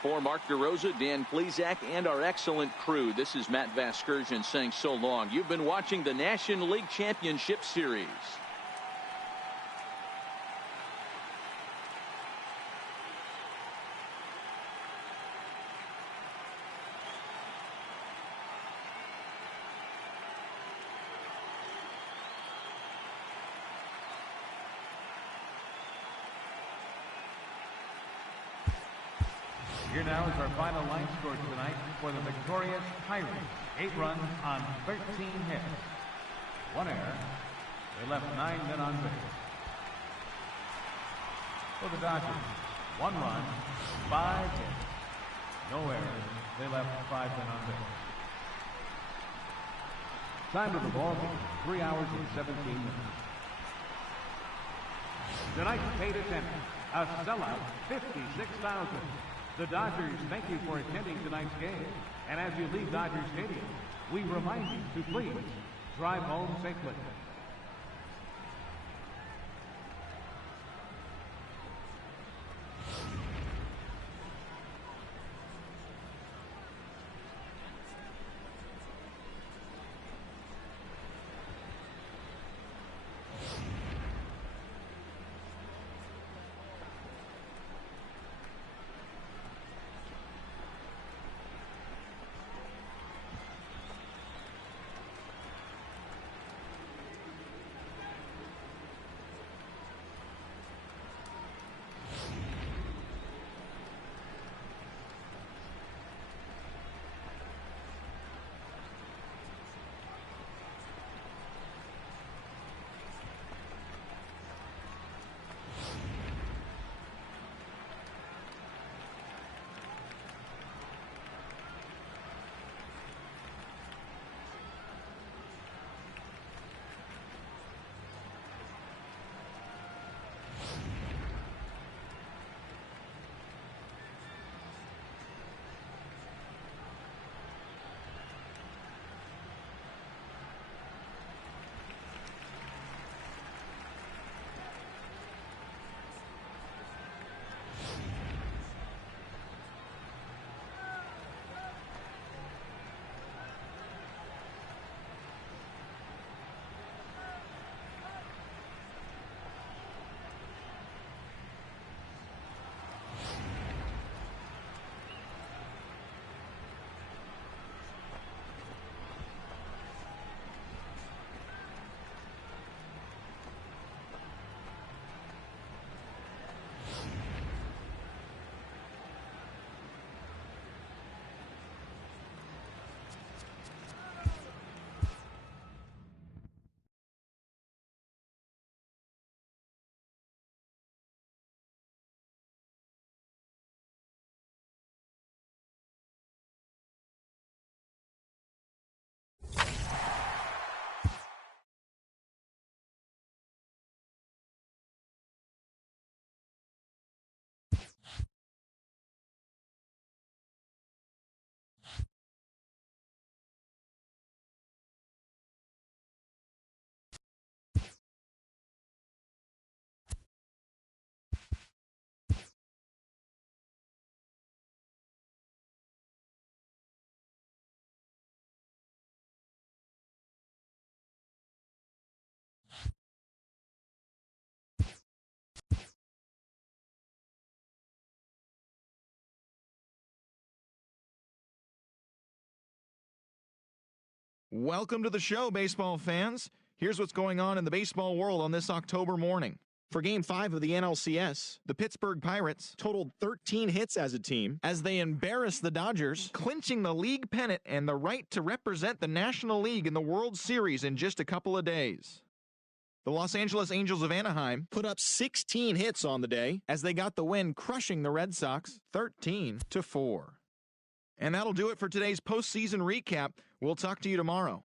For Mark DeRosa, Dan Plesac, and our excellent crew, this is Matt Vasgersian saying so long. You've been watching the National League Championship Series. Here now is our final line score tonight for the victorious Pirates. 8 runs on 13 hits. 1 error. They left 9 men on base. For the Dodgers, 1 run, 5 hits. No errors. They left 5 men on base. Time of the ball game, 3 hours and 17 minutes. Tonight's paid attendance, a sellout, 56,000. The Dodgers thank you for attending tonight's game. And as you leave Dodger Stadium, we remind you to please drive home safely. Welcome to the show, baseball fans. Here's what's going on in the baseball world on this October morning. For Game 5 of the NLCS, the Pittsburgh Pirates totaled 13 hits as a team as they embarrassed the Dodgers, clinching the league pennant and the right to represent the National League in the World Series in just a couple of days. The Los Angeles Angels of Anaheim put up 16 hits on the day as they got the win, crushing the Red Sox 13-4. And that'll do it for today's postseason recap. We'll talk to you tomorrow.